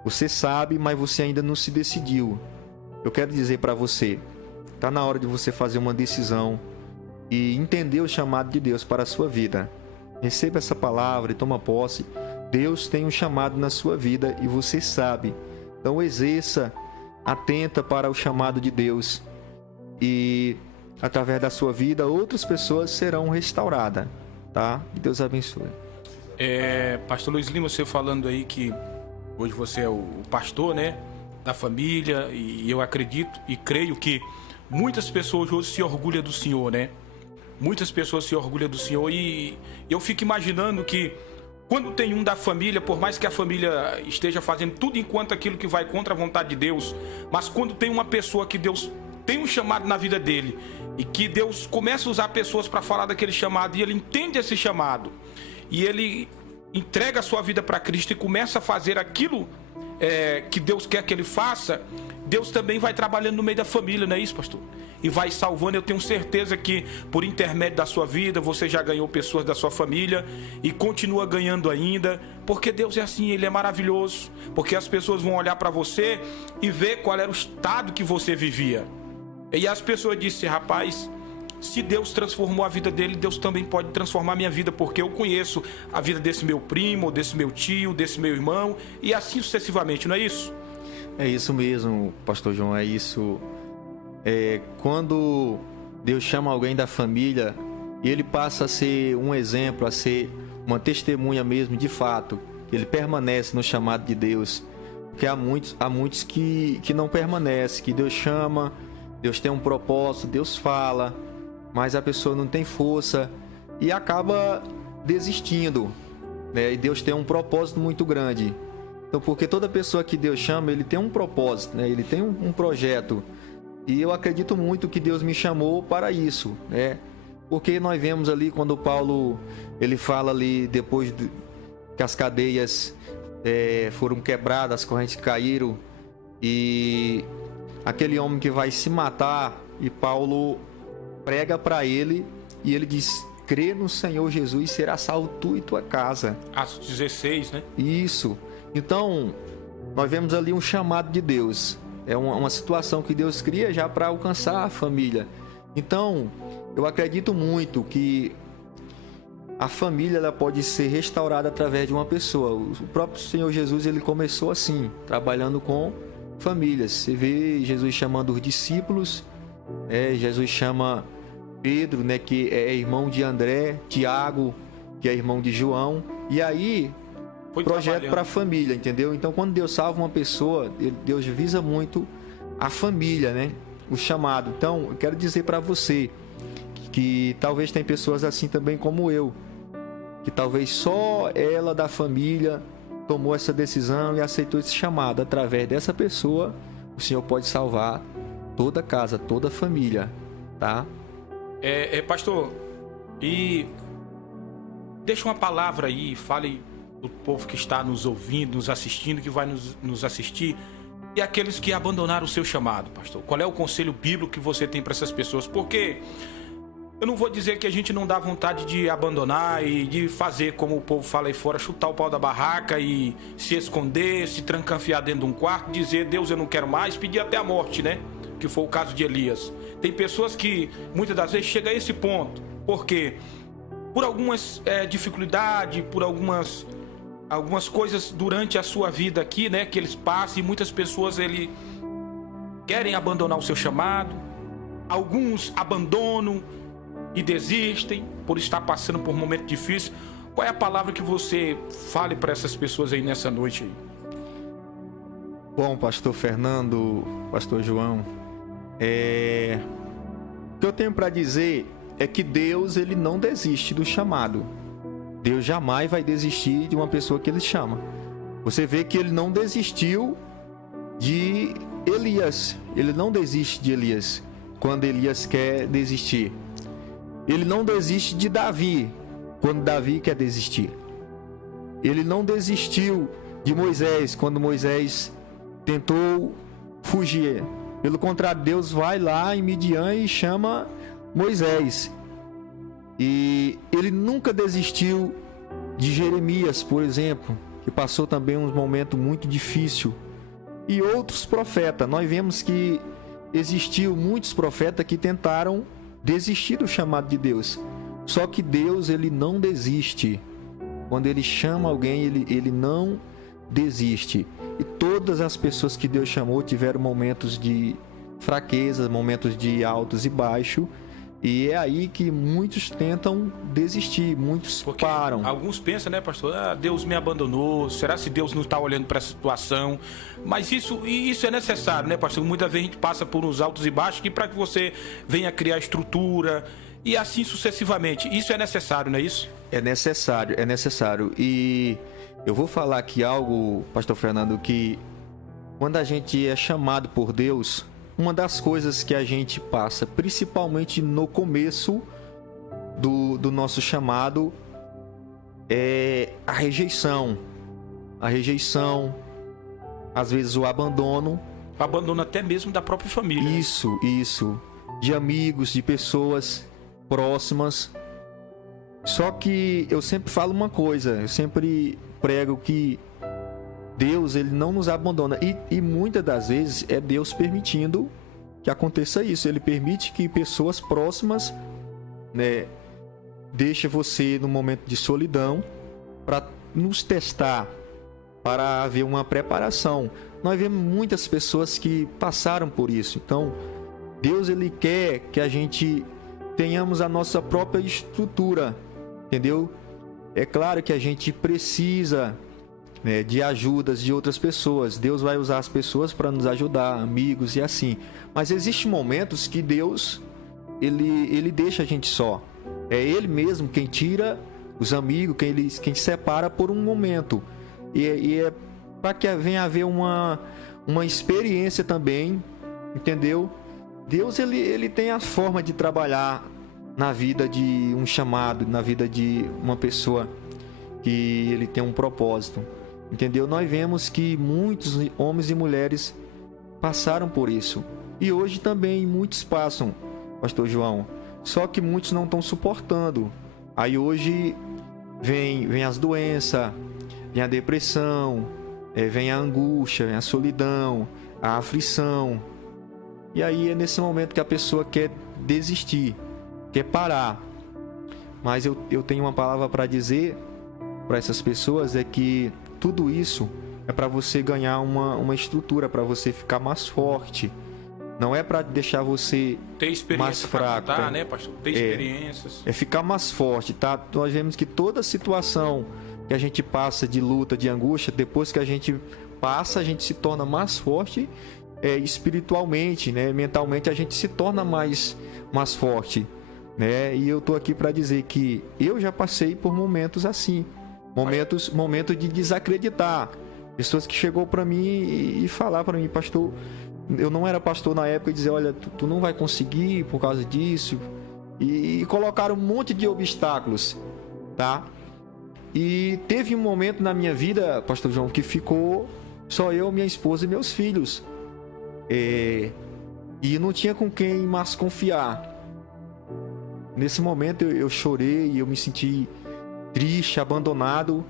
você sabe, mas você ainda não se decidiu. Eu quero dizer para você, está na hora de você fazer uma decisão e entender o chamado de Deus para a sua vida. Receba essa palavra e toma posse. Deus tem um chamado na sua vida e você sabe. Então exerça, atenta para o chamado de Deus e através da sua vida outras pessoas serão restauradas, tá? Que Deus abençoe. Pastor Luiz Lima, você falando aí que hoje você é o pastor, né, da família, e eu acredito e creio que muitas pessoas hoje se orgulham do Senhor, né? Muitas pessoas se orgulham do Senhor e eu fico imaginando que quando tem um da família, por mais que a família esteja fazendo tudo enquanto aquilo que vai contra a vontade de Deus, mas quando tem uma pessoa que Deus tem um chamado na vida dele e que Deus começa a usar pessoas para falar daquele chamado e ele entende esse chamado e ele entrega a sua vida para Cristo e começa a fazer aquilo que Deus quer que ele faça, Deus também vai trabalhando no meio da família, não é isso, pastor? E vai salvando. Eu tenho certeza que por intermédio da sua vida você já ganhou pessoas da sua família e continua ganhando ainda, porque Deus é assim, Ele é maravilhoso, porque as pessoas vão olhar para você e ver qual era o estado que você vivia. E as pessoas dizem, rapaz, se Deus transformou a vida dele, Deus também pode transformar a minha vida, porque eu conheço a vida desse meu primo, desse meu tio, desse meu irmão, e assim sucessivamente, não é isso? É isso mesmo, pastor João, é isso. Quando Deus chama alguém da família e ele passa a ser um exemplo, a ser uma testemunha mesmo, de fato, ele permanece no chamado de Deus, porque há muitos que não permanecem, que Deus chama, Deus tem um propósito, Deus fala, mas a pessoa não tem força e acaba desistindo, né? E Deus tem um propósito muito grande. Então, porque toda pessoa que Deus chama, ele tem um propósito, né? Ele tem um projeto. E eu acredito muito que Deus me chamou para isso, né? Porque nós vemos ali quando Paulo, ele fala ali depois que as cadeias foram quebradas, as correntes caíram e aquele homem que vai se matar, e Paulo prega para ele e ele diz: crê no Senhor Jesus, será salvo tu e tua casa. Atos 16, né? Isso. Então, nós vemos ali um chamado de Deus. É uma situação que Deus cria já para alcançar a família. Então, eu acredito muito que a família ela pode ser restaurada através de uma pessoa. O próprio Senhor Jesus, ele começou assim, trabalhando com famílias. Você vê Jesus chamando os discípulos, Jesus chama Pedro, né, que é irmão de André, Tiago, que é irmão de João. E aí, projeto para a família, entendeu? Então, quando Deus salva uma pessoa, Deus visa muito a família, né? O chamado. Então, eu quero dizer para você que talvez tem pessoas assim também como eu, que talvez só ela da família tomou essa decisão e aceitou esse chamado. Através dessa pessoa, o Senhor pode salvar toda a casa, toda a família, tá? Pastor, e deixa uma palavra aí, fale do povo que está nos ouvindo, nos assistindo, que vai nos assistir, e aqueles que abandonaram o seu chamado, pastor. Qual é o conselho bíblico que você tem para essas pessoas? Porque eu não vou dizer que a gente não dá vontade de abandonar e de fazer como o povo fala aí fora, chutar o pau da barraca e se esconder, se trancanfiar dentro de um quarto, dizer, Deus, eu não quero mais, pedir até a morte, né? Que foi o caso de Elias. Tem pessoas que muitas das vezes chegam a esse ponto. Por quê? Por algumas dificuldades, por algumas coisas durante a sua vida aqui, né? Que eles passam e muitas pessoas querem abandonar o seu chamado. Alguns abandonam e desistem por estar passando por um momento difícil. Qual é a palavra que você fale para essas pessoas aí nessa noite aí? Bom, pastor Fernando, pastor João, o que eu tenho para dizer é que Deus, ele não desiste do chamado. Deus jamais vai desistir de uma pessoa que ele chama. Você vê que ele não desistiu de Elias. Ele não desiste de Elias quando Elias quer desistir. Ele não desiste de Davi quando Davi quer desistir. Ele não desistiu de Moisés quando Moisés tentou fugir. Pelo contrário, Deus vai lá em Midian e chama Moisés. E ele nunca desistiu de Jeremias, por exemplo, que passou também um momento muito difícil. E outros profetas. Nós vemos que existiu muitos profetas que tentaram desistir do chamado de Deus. Só que Deus, ele não desiste. Quando ele chama alguém, ele não desiste. E todas as pessoas que Deus chamou tiveram momentos de fraqueza, momentos de altos e baixos. E é aí que muitos tentam desistir, muitos porque param. Alguns pensam, né, pastor? Deus me abandonou, será que Deus não está olhando para essa situação? Mas isso é necessário, né, pastor? Muitas vezes a gente passa por uns altos e baixos para que você venha criar estrutura e assim sucessivamente. Isso é necessário, não é isso? É necessário. E eu vou falar aqui algo, pastor Fernando, que quando a gente é chamado por Deus, uma das coisas que a gente passa, principalmente no começo do nosso chamado, é a rejeição. A rejeição, às vezes o abandono. O abandono até mesmo da própria família. Isso. De amigos, de pessoas próximas. Só que eu sempre falo uma coisa, eu sempre prego que Deus, ele não nos abandona. E muitas das vezes é Deus permitindo que aconteça isso. Ele permite que pessoas próximas, né, deixem você no momento de solidão para nos testar, para haver uma preparação. Nós vemos muitas pessoas que passaram por isso. Então, Deus, ele quer que a gente tenhamos a nossa própria estrutura, entendeu? É claro que a gente precisa, né, de ajudas de outras pessoas. Deus vai usar as pessoas para nos ajudar, amigos e assim. Mas existem momentos que Deus, ele deixa a gente só. É Ele mesmo quem tira os amigos, quem separa por um momento. E é para que venha haver uma experiência também, entendeu? Deus, ele tem a forma de trabalhar na vida de um chamado, na vida de uma pessoa que ele tem um propósito. Entendeu? Nós vemos que muitos homens e mulheres passaram por isso. E hoje também muitos passam, pastor João. Só que muitos não estão suportando. Aí hoje vem as doenças, vem a depressão, vem a angústia, vem a solidão, a aflição. E aí é nesse momento que a pessoa quer desistir, quer parar. Mas eu tenho uma palavra para dizer para essas pessoas, é que tudo isso é para você ganhar uma estrutura, para você ficar mais forte, Não é para deixar você ter experiência mais fraco, pra contar, tá? né, pastor? Ter experiências. É ficar mais forte, tá? Nós vemos que toda situação que a gente passa de luta, de angústia, depois que a gente passa, a gente se torna mais forte espiritualmente, né? Mentalmente a gente se torna mais forte, né? E eu tô aqui para dizer que eu já passei por momentos assim, momentos de desacreditar, pessoas que chegou para mim e falar para mim, pastor, eu não era pastor na época, e dizer, olha, tu não vai conseguir por causa disso, e colocaram um monte de obstáculos, tá? E teve um momento na minha vida, pastor João, que ficou só eu, minha esposa e meus filhos, e não tinha com quem mais confiar. Nesse momento eu chorei, eu me senti triste, abandonado,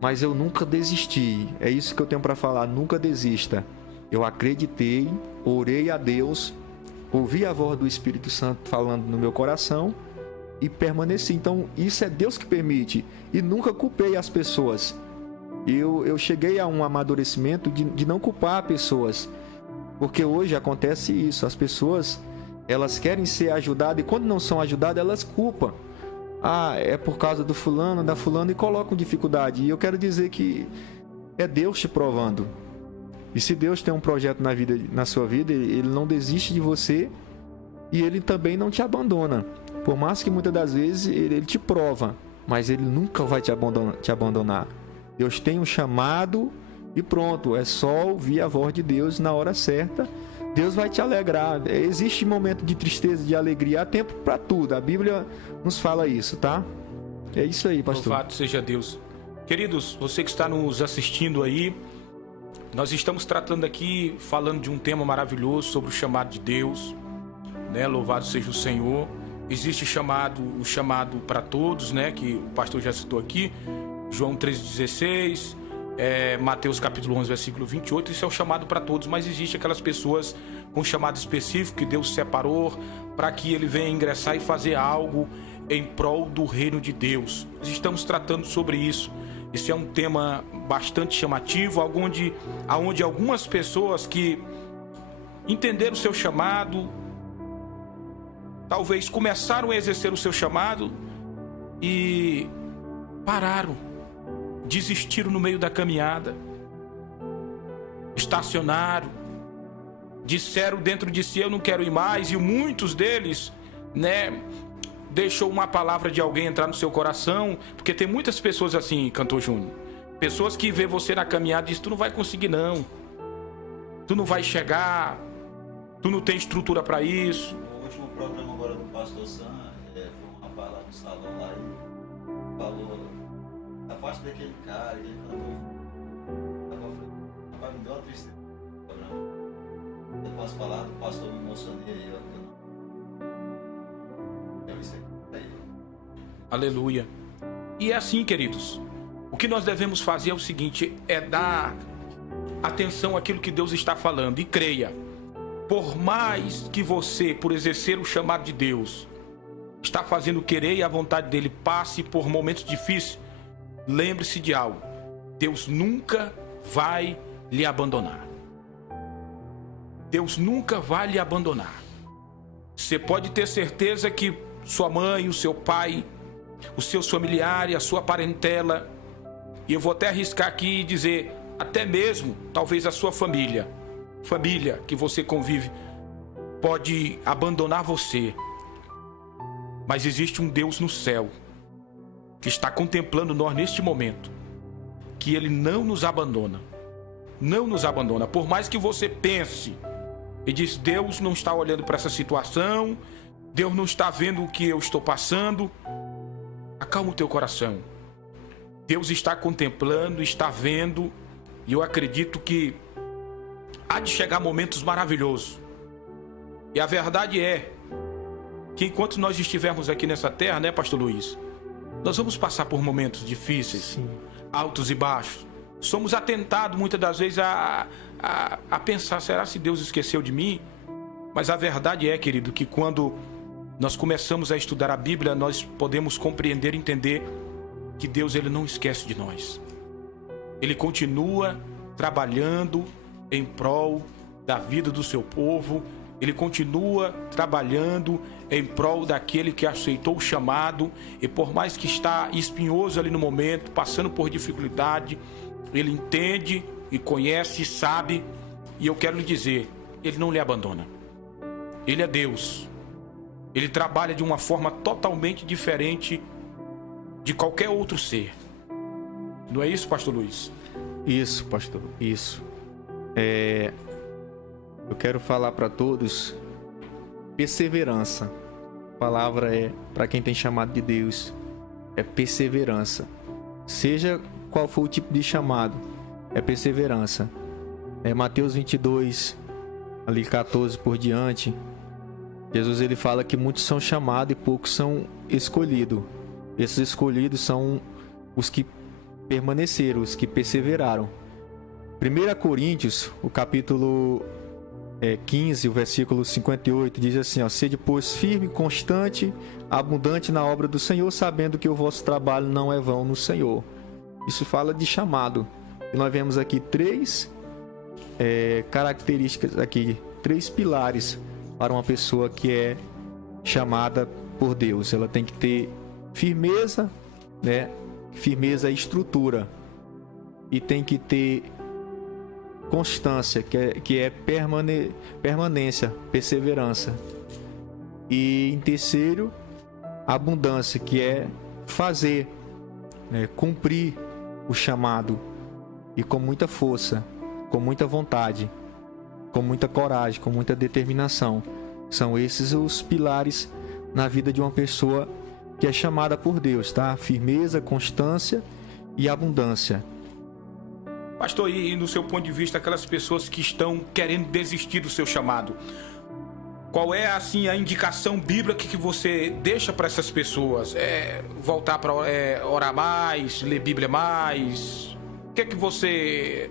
mas eu nunca desisti. É isso que eu tenho para falar, nunca desista. Eu acreditei, orei a Deus, ouvi a voz do Espírito Santo falando no meu coração e permaneci. Então isso é Deus que permite, e nunca culpei as pessoas. Eu cheguei a um amadurecimento de não culpar pessoas, porque hoje acontece isso, as pessoas elas querem ser ajudadas e quando não são ajudadas elas culpam. É por causa do fulano, da fulana, e colocam dificuldade. E eu quero dizer que é Deus te provando. E se Deus tem um projeto na sua vida, Ele não desiste de você e Ele também não te abandona. Por mais que muitas das vezes Ele te prova, mas Ele nunca vai te abandonar. Deus tem um chamado e pronto, é só ouvir a voz de Deus na hora certa. Deus vai te alegrar. Existe momento de tristeza, de alegria, há tempo para tudo. A Bíblia nos fala isso, tá? É isso aí, pastor. Louvado seja Deus. Queridos, você que está nos assistindo aí, nós estamos tratando aqui, falando de um tema maravilhoso sobre o chamado de Deus, né? Louvado seja o Senhor. Existe o chamado para todos, né? Que o pastor já citou aqui, João 13,16, Mateus capítulo 11, versículo 28. Isso é o chamado para todos, mas existe aquelas pessoas com chamado específico que Deus separou para que ele venha ingressar e fazer algo em prol do reino de Deus. Nós estamos tratando sobre isso. Esse é um tema bastante chamativo, onde algumas pessoas que entenderam o seu chamado, talvez começaram a exercer o seu chamado e pararam, desistiram no meio da caminhada, estacionaram, disseram dentro de si, eu não quero ir mais, e muitos deles, né, deixou uma palavra de alguém entrar no seu coração, porque tem muitas pessoas assim, Cantor Júnior, pessoas que vê você na caminhada e dizem, tu não vai conseguir não, tu não vai chegar, tu não tem estrutura para isso. O último programa agora do Pastor Sam, foi uma palavra no salão lá e falou, afaste daquele cara, aquele cantor. Rapaz, me deu uma tristeza no programa. Com as palavras do pastor, me emocionei aí, Aleluia. E é assim, queridos, o que nós devemos fazer é o seguinte, é dar atenção àquilo que Deus está falando e creia. Por mais que você, por exercer o chamado de Deus, está fazendo querer e a vontade dele, passe por momentos difíceis, lembre-se de algo, Deus nunca vai lhe abandonar. Deus nunca vai lhe abandonar. Você pode ter certeza que sua mãe, o seu pai, os seus familiares, a sua parentela, e eu vou até arriscar aqui e dizer, até mesmo, talvez a sua família que você convive, pode abandonar você. Mas existe um Deus no céu, que está contemplando nós neste momento, que Ele não nos abandona. Não nos abandona. Por mais que você pense e diz, Deus não está olhando para essa situação, Deus não está vendo o que eu estou passando, acalma o teu coração. Deus está contemplando, está vendo, e eu acredito que há de chegar momentos maravilhosos. E a verdade é que enquanto nós estivermos aqui nessa terra, né, pastor Luiz, nós vamos passar por momentos difíceis, sim, altos e baixos. Somos atentados muitas das vezes a pensar, será se Deus esqueceu de mim? Mas a verdade é, querido, que quando nós começamos a estudar a Bíblia, nós podemos compreender e entender que Deus, Ele não esquece de nós. Ele continua trabalhando em prol da vida do seu povo, ele continua trabalhando em prol daquele que aceitou o chamado, e por mais que está espinhoso ali no momento, passando por dificuldade, ele entende e conhece, sabe, e eu quero lhe dizer, ele não lhe abandona. Ele é Deus. Ele trabalha de uma forma totalmente diferente de qualquer outro ser. Não é isso, pastor Luiz? Isso, pastor, isso. Eu quero falar para todos perseverança. A palavra é, para quem tem chamado de Deus, é perseverança. Seja qual for o tipo de chamado, é perseverança. Mateus 22, ali 14 por diante, Jesus ele fala que muitos são chamados e poucos são escolhidos. Esses escolhidos são os que permaneceram, os que perseveraram. 1 Coríntios, o capítulo 15, o versículo 58, diz assim, sede, pois, firme, constante, abundante na obra do Senhor, sabendo que o vosso trabalho não é vão no Senhor. Isso fala de chamado. E nós vemos aqui três características, aqui, três pilares para uma pessoa que é chamada por Deus. Ela tem que ter firmeza, né? Firmeza e estrutura. E tem que ter constância, que é permanência, perseverança. E em terceiro, abundância, que é fazer, né, cumprir o chamado, e com muita força, com muita vontade, com muita coragem, com muita determinação. São esses os pilares na vida de uma pessoa que é chamada por Deus, tá? Firmeza, constância e abundância. Pastor, e no seu ponto de vista, aquelas pessoas que estão querendo desistir do seu chamado, qual é assim a indicação bíblica que você deixa para essas pessoas? Voltar para orar mais, ler Bíblia mais? O que é que você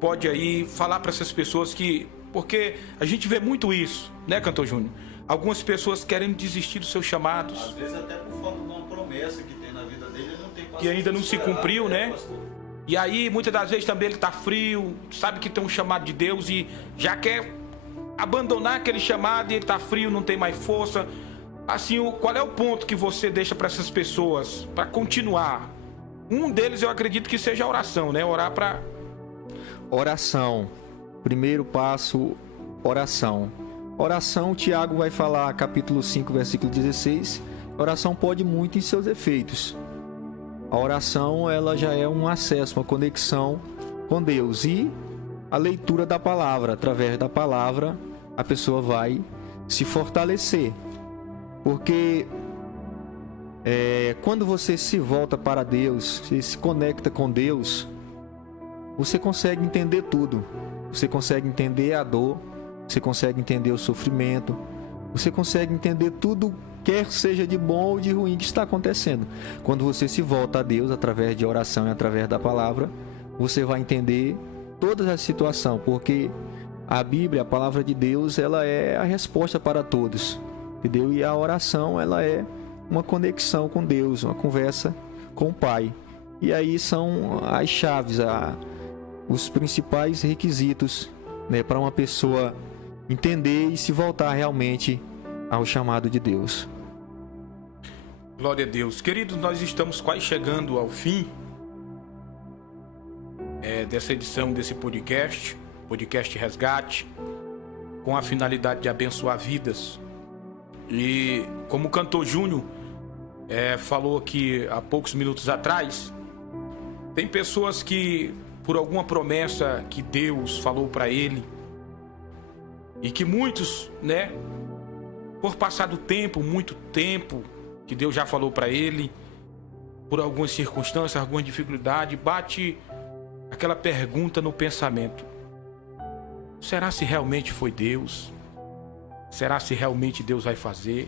pode aí falar para essas pessoas que... Porque a gente vê muito isso, né, Cantor Júnior? Algumas pessoas querendo desistir dos seus chamados. Às vezes até por falta de uma promessa que tem na vida dele, ele não tem paciência. Que ainda não se cumpriu, né? Pastor. E aí, muitas das vezes também ele tá frio, sabe que tem um chamado de Deus e já quer abandonar aquele chamado, e ele tá frio, não tem mais força. Assim, qual é o ponto que você deixa para essas pessoas para continuar? Um deles eu acredito que seja a oração, né? Orar para... Oração. Primeiro passo, oração. Oração, Tiago vai falar, capítulo 5, versículo 16. Oração pode muito em seus efeitos. A oração, ela já é um acesso, uma conexão com Deus. E a leitura da palavra. Através da palavra, a pessoa vai se fortalecer. Porque quando você se volta para Deus, você se conecta com Deus, você consegue entender tudo. Você consegue entender a dor, você consegue entender o sofrimento, você consegue entender tudo, quer seja de bom ou de ruim, que está acontecendo. Quando você se volta a Deus através de oração e através da palavra, você vai entender toda a situação, porque a Bíblia, a palavra de Deus, ela é a resposta para todos, entendeu? E a oração, ela é uma conexão com Deus, uma conversa com o Pai. E aí são as chaves, os principais requisitos, né, para uma pessoa entender e se voltar realmente ao chamado de Deus. Glória a Deus. Queridos, nós estamos quase chegando ao fim dessa edição desse podcast Resgate, com a finalidade de abençoar vidas. E como o Cantor Júnior falou aqui há poucos minutos atrás, tem pessoas que, por alguma promessa que Deus falou para ele, e que muitos, né, por passar do tempo, muito tempo que Deus já falou para ele, por algumas circunstâncias, alguma dificuldade, bate aquela pergunta no pensamento: será se realmente foi Deus? Será se realmente Deus vai fazer?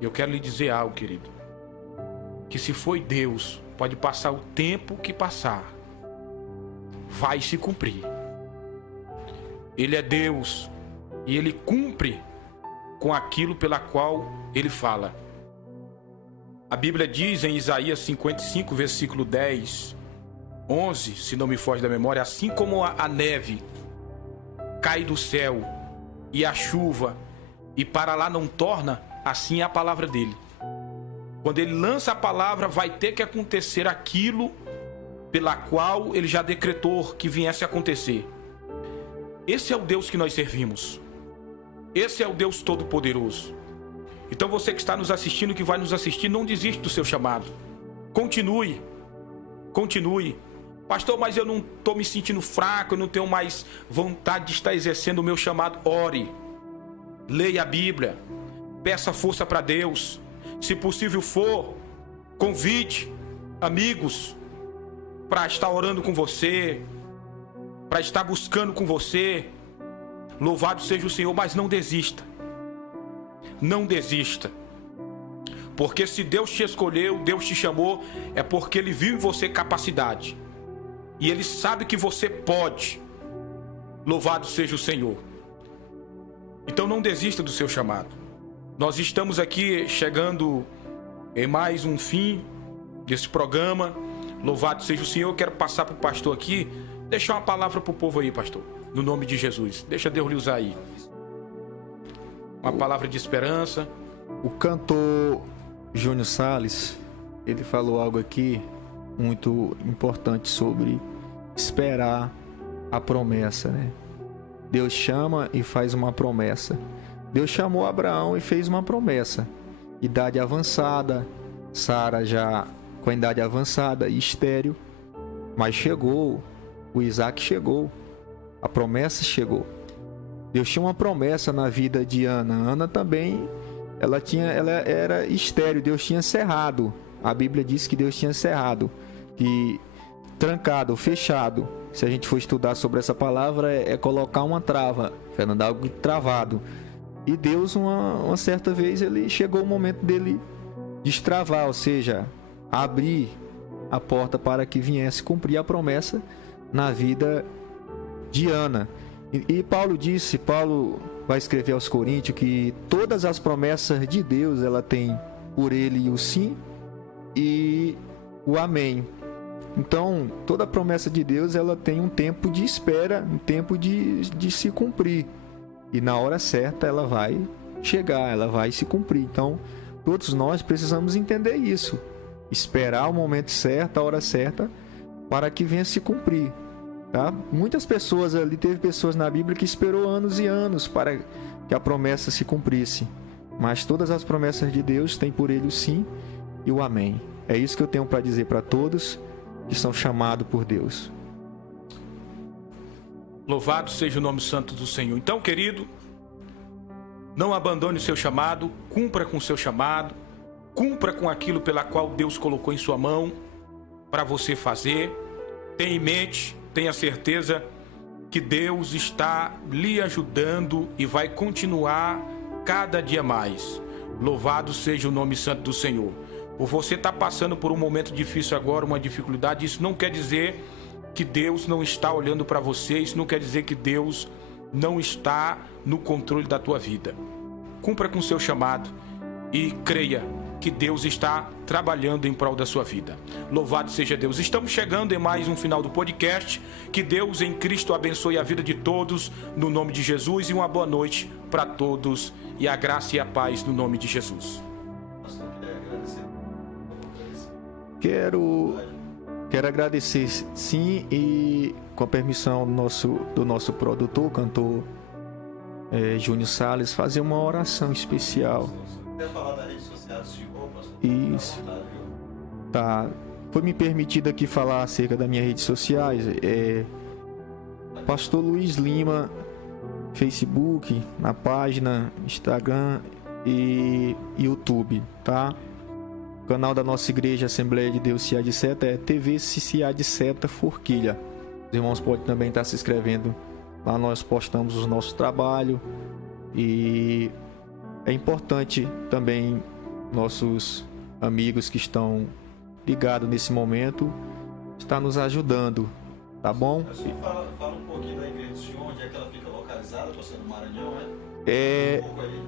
Eu quero lhe dizer algo, querido, que se foi Deus, pode passar o tempo que passar, vai se cumprir. Ele é Deus e Ele cumpre com aquilo pela qual Ele fala. A Bíblia diz em Isaías 55, versículo 10, 11, se não me foge da memória: assim como a neve cai do céu e a chuva e para lá não torna, assim é a palavra dele. Quando ele lança a palavra, vai ter que acontecer aquilo pela qual ele já decretou que viesse a acontecer. Esse é o Deus que nós servimos. Esse é o Deus Todo-Poderoso. Então você que está nos assistindo, que vai nos assistir, não desiste do seu chamado. Continue. Continue. Pastor, mas eu não estou me sentindo fraco, eu não tenho mais vontade de estar exercendo o meu chamado. Ore. Leia a Bíblia. Peça força para Deus. Se possível for, convide amigos para estar orando com você, para estar buscando com você. Louvado seja o Senhor, mas não desista. Não desista. Porque se Deus te escolheu, Deus te chamou, é porque Ele viu em você capacidade. E Ele sabe que você pode. Louvado seja o Senhor. Então não desista do seu chamado. Nós estamos aqui chegando em mais um fim desse programa. Louvado seja o Senhor. Eu quero passar para o pastor aqui, deixar uma palavra para o povo aí, pastor. No nome de Jesus. Deixa Deus lhe usar aí. Uma palavra de esperança. O cantor Júnior Salles, ele falou algo aqui muito importante sobre esperar a promessa, né? Deus chama e faz uma promessa. Deus chamou Abraão e fez uma promessa. Idade avançada, Sara já com a idade avançada e estéril, mas chegou, o Isaac chegou, a promessa chegou. Deus tinha uma promessa na vida de Ana. Ana também, ela era estéril, Deus tinha cerrado. A Bíblia diz que Deus tinha cerrado, que trancado, fechado. Se a gente for estudar sobre essa palavra, é colocar uma trava, Fernando, algo travado. E Deus, uma certa vez, chegou o momento dele destravar, ou seja, abrir a porta para que viesse cumprir a promessa na vida de Ana. E Paulo vai escrever aos Coríntios que todas as promessas de Deus, ela tem por ele o sim e o amém. Então, toda promessa de Deus, ela tem um tempo de espera, um tempo de se cumprir. E na hora certa ela vai chegar, ela vai se cumprir. Então, todos nós precisamos entender isso. Esperar o momento certo, a hora certa, para que venha se cumprir. Tá? Muitas pessoas ali, teve pessoas na Bíblia que esperou anos e anos para que a promessa se cumprisse. Mas todas as promessas de Deus têm por ele o sim e o amém. É isso que eu tenho para dizer para todos que são chamados por Deus. Louvado seja o nome santo do Senhor. Então, querido, não abandone o seu chamado, cumpra com o seu chamado, cumpra com aquilo pela qual Deus colocou em sua mão para você fazer. Tenha em mente, tenha certeza que Deus está lhe ajudando e vai continuar cada dia mais. Louvado seja o nome santo do Senhor. Por você estar passando por um momento difícil agora, uma dificuldade, isso não quer dizer que Deus não está olhando para você, isso não quer dizer que Deus não está no controle da tua vida. Cumpra com o seu chamado e creia que Deus está trabalhando em prol da sua vida. Louvado seja Deus. Estamos chegando em mais um final do podcast. Que Deus em Cristo abençoe a vida de todos, no nome de Jesus, e uma boa noite para todos, e a graça e a paz no nome de Jesus. Pastor, queria agradecer. Quero agradecer, sim, e com a permissão do nosso produtor, cantor Júnior Salles, fazer uma oração especial. Quer falar da rede social do senhor, pastor? Isso. Tá. Foi me permitido aqui falar acerca das minhas redes sociais. Pastor Luiz Lima, Facebook, na página, Instagram e YouTube, tá? O canal da nossa igreja Assembleia de Deus Cia de Seta é TV Cia de Seta Forquilha. Os irmãos podem também estar se inscrevendo. Lá nós postamos os nossos trabalhos. E é importante também nossos amigos que estão ligados nesse momento estar nos ajudando, tá bom? A senhora fala um pouquinho da igreja do senhor, onde é que ela fica localizada, pastor, no Maranhão, é? Um pouco aí,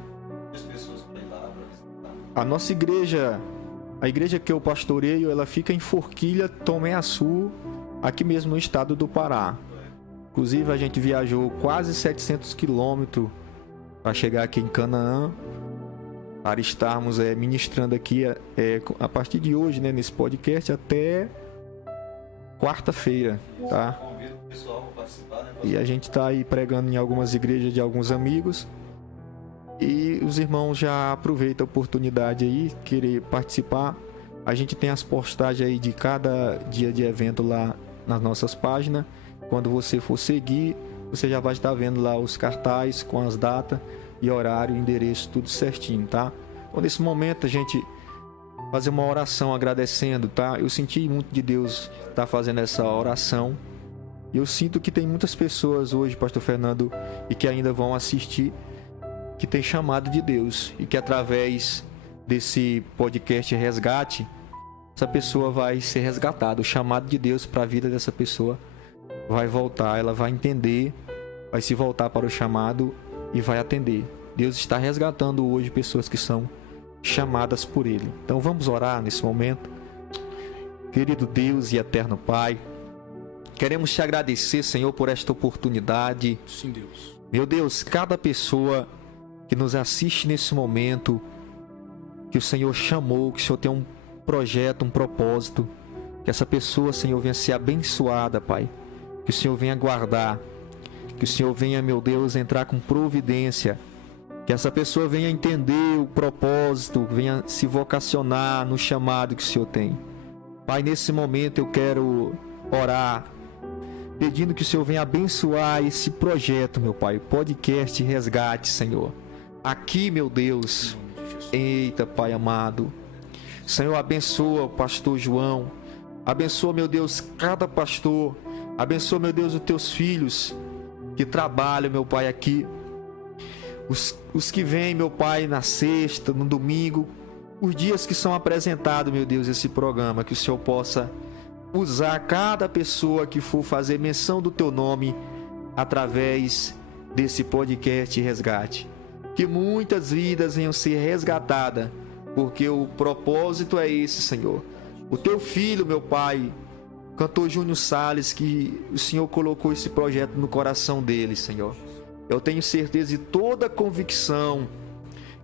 as pessoas para ir lá para visitar. A nossa igreja, a igreja que eu pastoreio, ela fica em Forquilha, Tomé Açu, aqui mesmo no estado do Pará. Inclusive, a gente viajou quase 700 quilômetros para chegar aqui em Canaã, para estarmos ministrando aqui a partir de hoje, né, nesse podcast, até quarta-feira, tá? Convido o pessoal para participar, né? E a gente está aí pregando em algumas igrejas de alguns amigos. E os irmãos já aproveitam a oportunidade aí, querer participar. A gente tem as postagens aí de cada dia de evento lá nas nossas páginas. Quando você for seguir, você já vai estar vendo lá os cartazes com as datas e horário, endereço, tudo certinho, tá? Então, nesse momento, a gente fazer uma oração agradecendo, tá? Eu senti muito de Deus estar fazendo essa oração. E eu sinto que tem muitas pessoas hoje, Pastor Fernando, e que ainda vão assistir, que tem chamado de Deus. E que através desse podcast Resgate, essa pessoa vai ser resgatada. O chamado de Deus para a vida dessa pessoa vai voltar, ela vai entender, vai se voltar para o chamado e vai atender. Deus está resgatando hoje pessoas que são chamadas por Ele. Então vamos orar nesse momento. Querido Deus e eterno Pai, queremos te agradecer, Senhor, por esta oportunidade. Sim, Deus. Meu Deus, cada pessoa que nos assiste nesse momento, que o Senhor chamou, que o Senhor tem um projeto, um propósito, que essa pessoa, Senhor, venha ser abençoada, Pai. Que o Senhor venha guardar, que o Senhor venha, meu Deus, entrar com providência, que essa pessoa venha entender o propósito, venha se vocacionar no chamado que o Senhor tem. Pai, nesse momento eu quero orar, pedindo que o Senhor venha abençoar esse projeto, meu Pai, podcast Resgate, Senhor. Aqui, meu Deus, eita, Pai amado, Senhor, abençoa o pastor João, abençoa, meu Deus, cada pastor, abençoa, meu Deus, os teus filhos que trabalham, meu Pai, aqui. Os que vêm, meu Pai, na sexta, no domingo, os dias que são apresentados, meu Deus, esse programa, que o Senhor possa usar cada pessoa que for fazer menção do teu nome através desse podcast Resgate. Que muitas vidas venham ser resgatadas, porque o propósito é esse, Senhor. O teu filho, meu Pai, cantor Júnior Salles, que o Senhor colocou esse projeto no coração dele, Senhor. Eu tenho certeza e toda convicção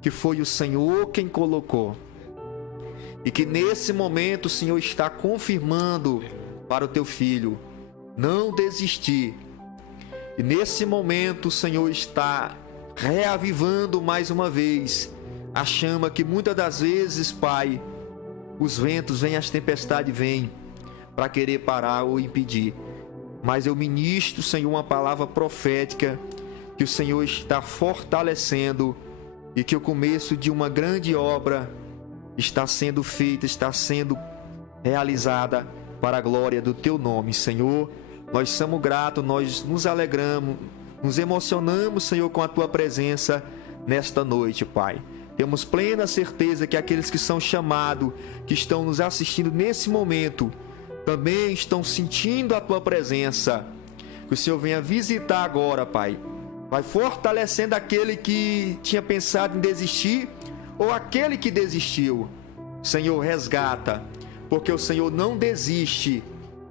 que foi o Senhor quem colocou. E que nesse momento o Senhor está confirmando para o teu filho não desistir. E nesse momento o Senhor está reavivando mais uma vez a chama que muitas das vezes, Pai, os ventos vêm, as tempestades vêm para querer parar ou impedir. Mas eu ministro, Senhor, uma palavra profética que o Senhor está fortalecendo e que o começo de uma grande obra está sendo feita, está sendo realizada para a glória do teu nome, Senhor. Nós somos gratos, nós nos alegramos, nos emocionamos, Senhor, com a tua presença nesta noite, Pai. Temos plena certeza que aqueles que são chamados, que estão nos assistindo nesse momento, também estão sentindo a tua presença. Que o Senhor venha visitar agora, Pai. Vai fortalecendo aquele que tinha pensado em desistir ou aquele que desistiu. Senhor, resgata, porque o Senhor não desiste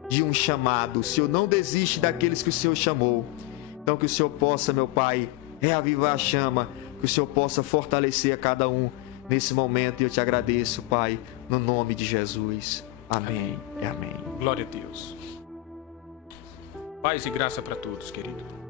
de um chamado. O Senhor não desiste daqueles que o Senhor chamou. Então que o Senhor possa, meu Pai, reavivar a chama, que o Senhor possa fortalecer a cada um nesse momento. E eu te agradeço, Pai, no nome de Jesus. Amém e amém. Glória a Deus. Paz e graça para todos, querido.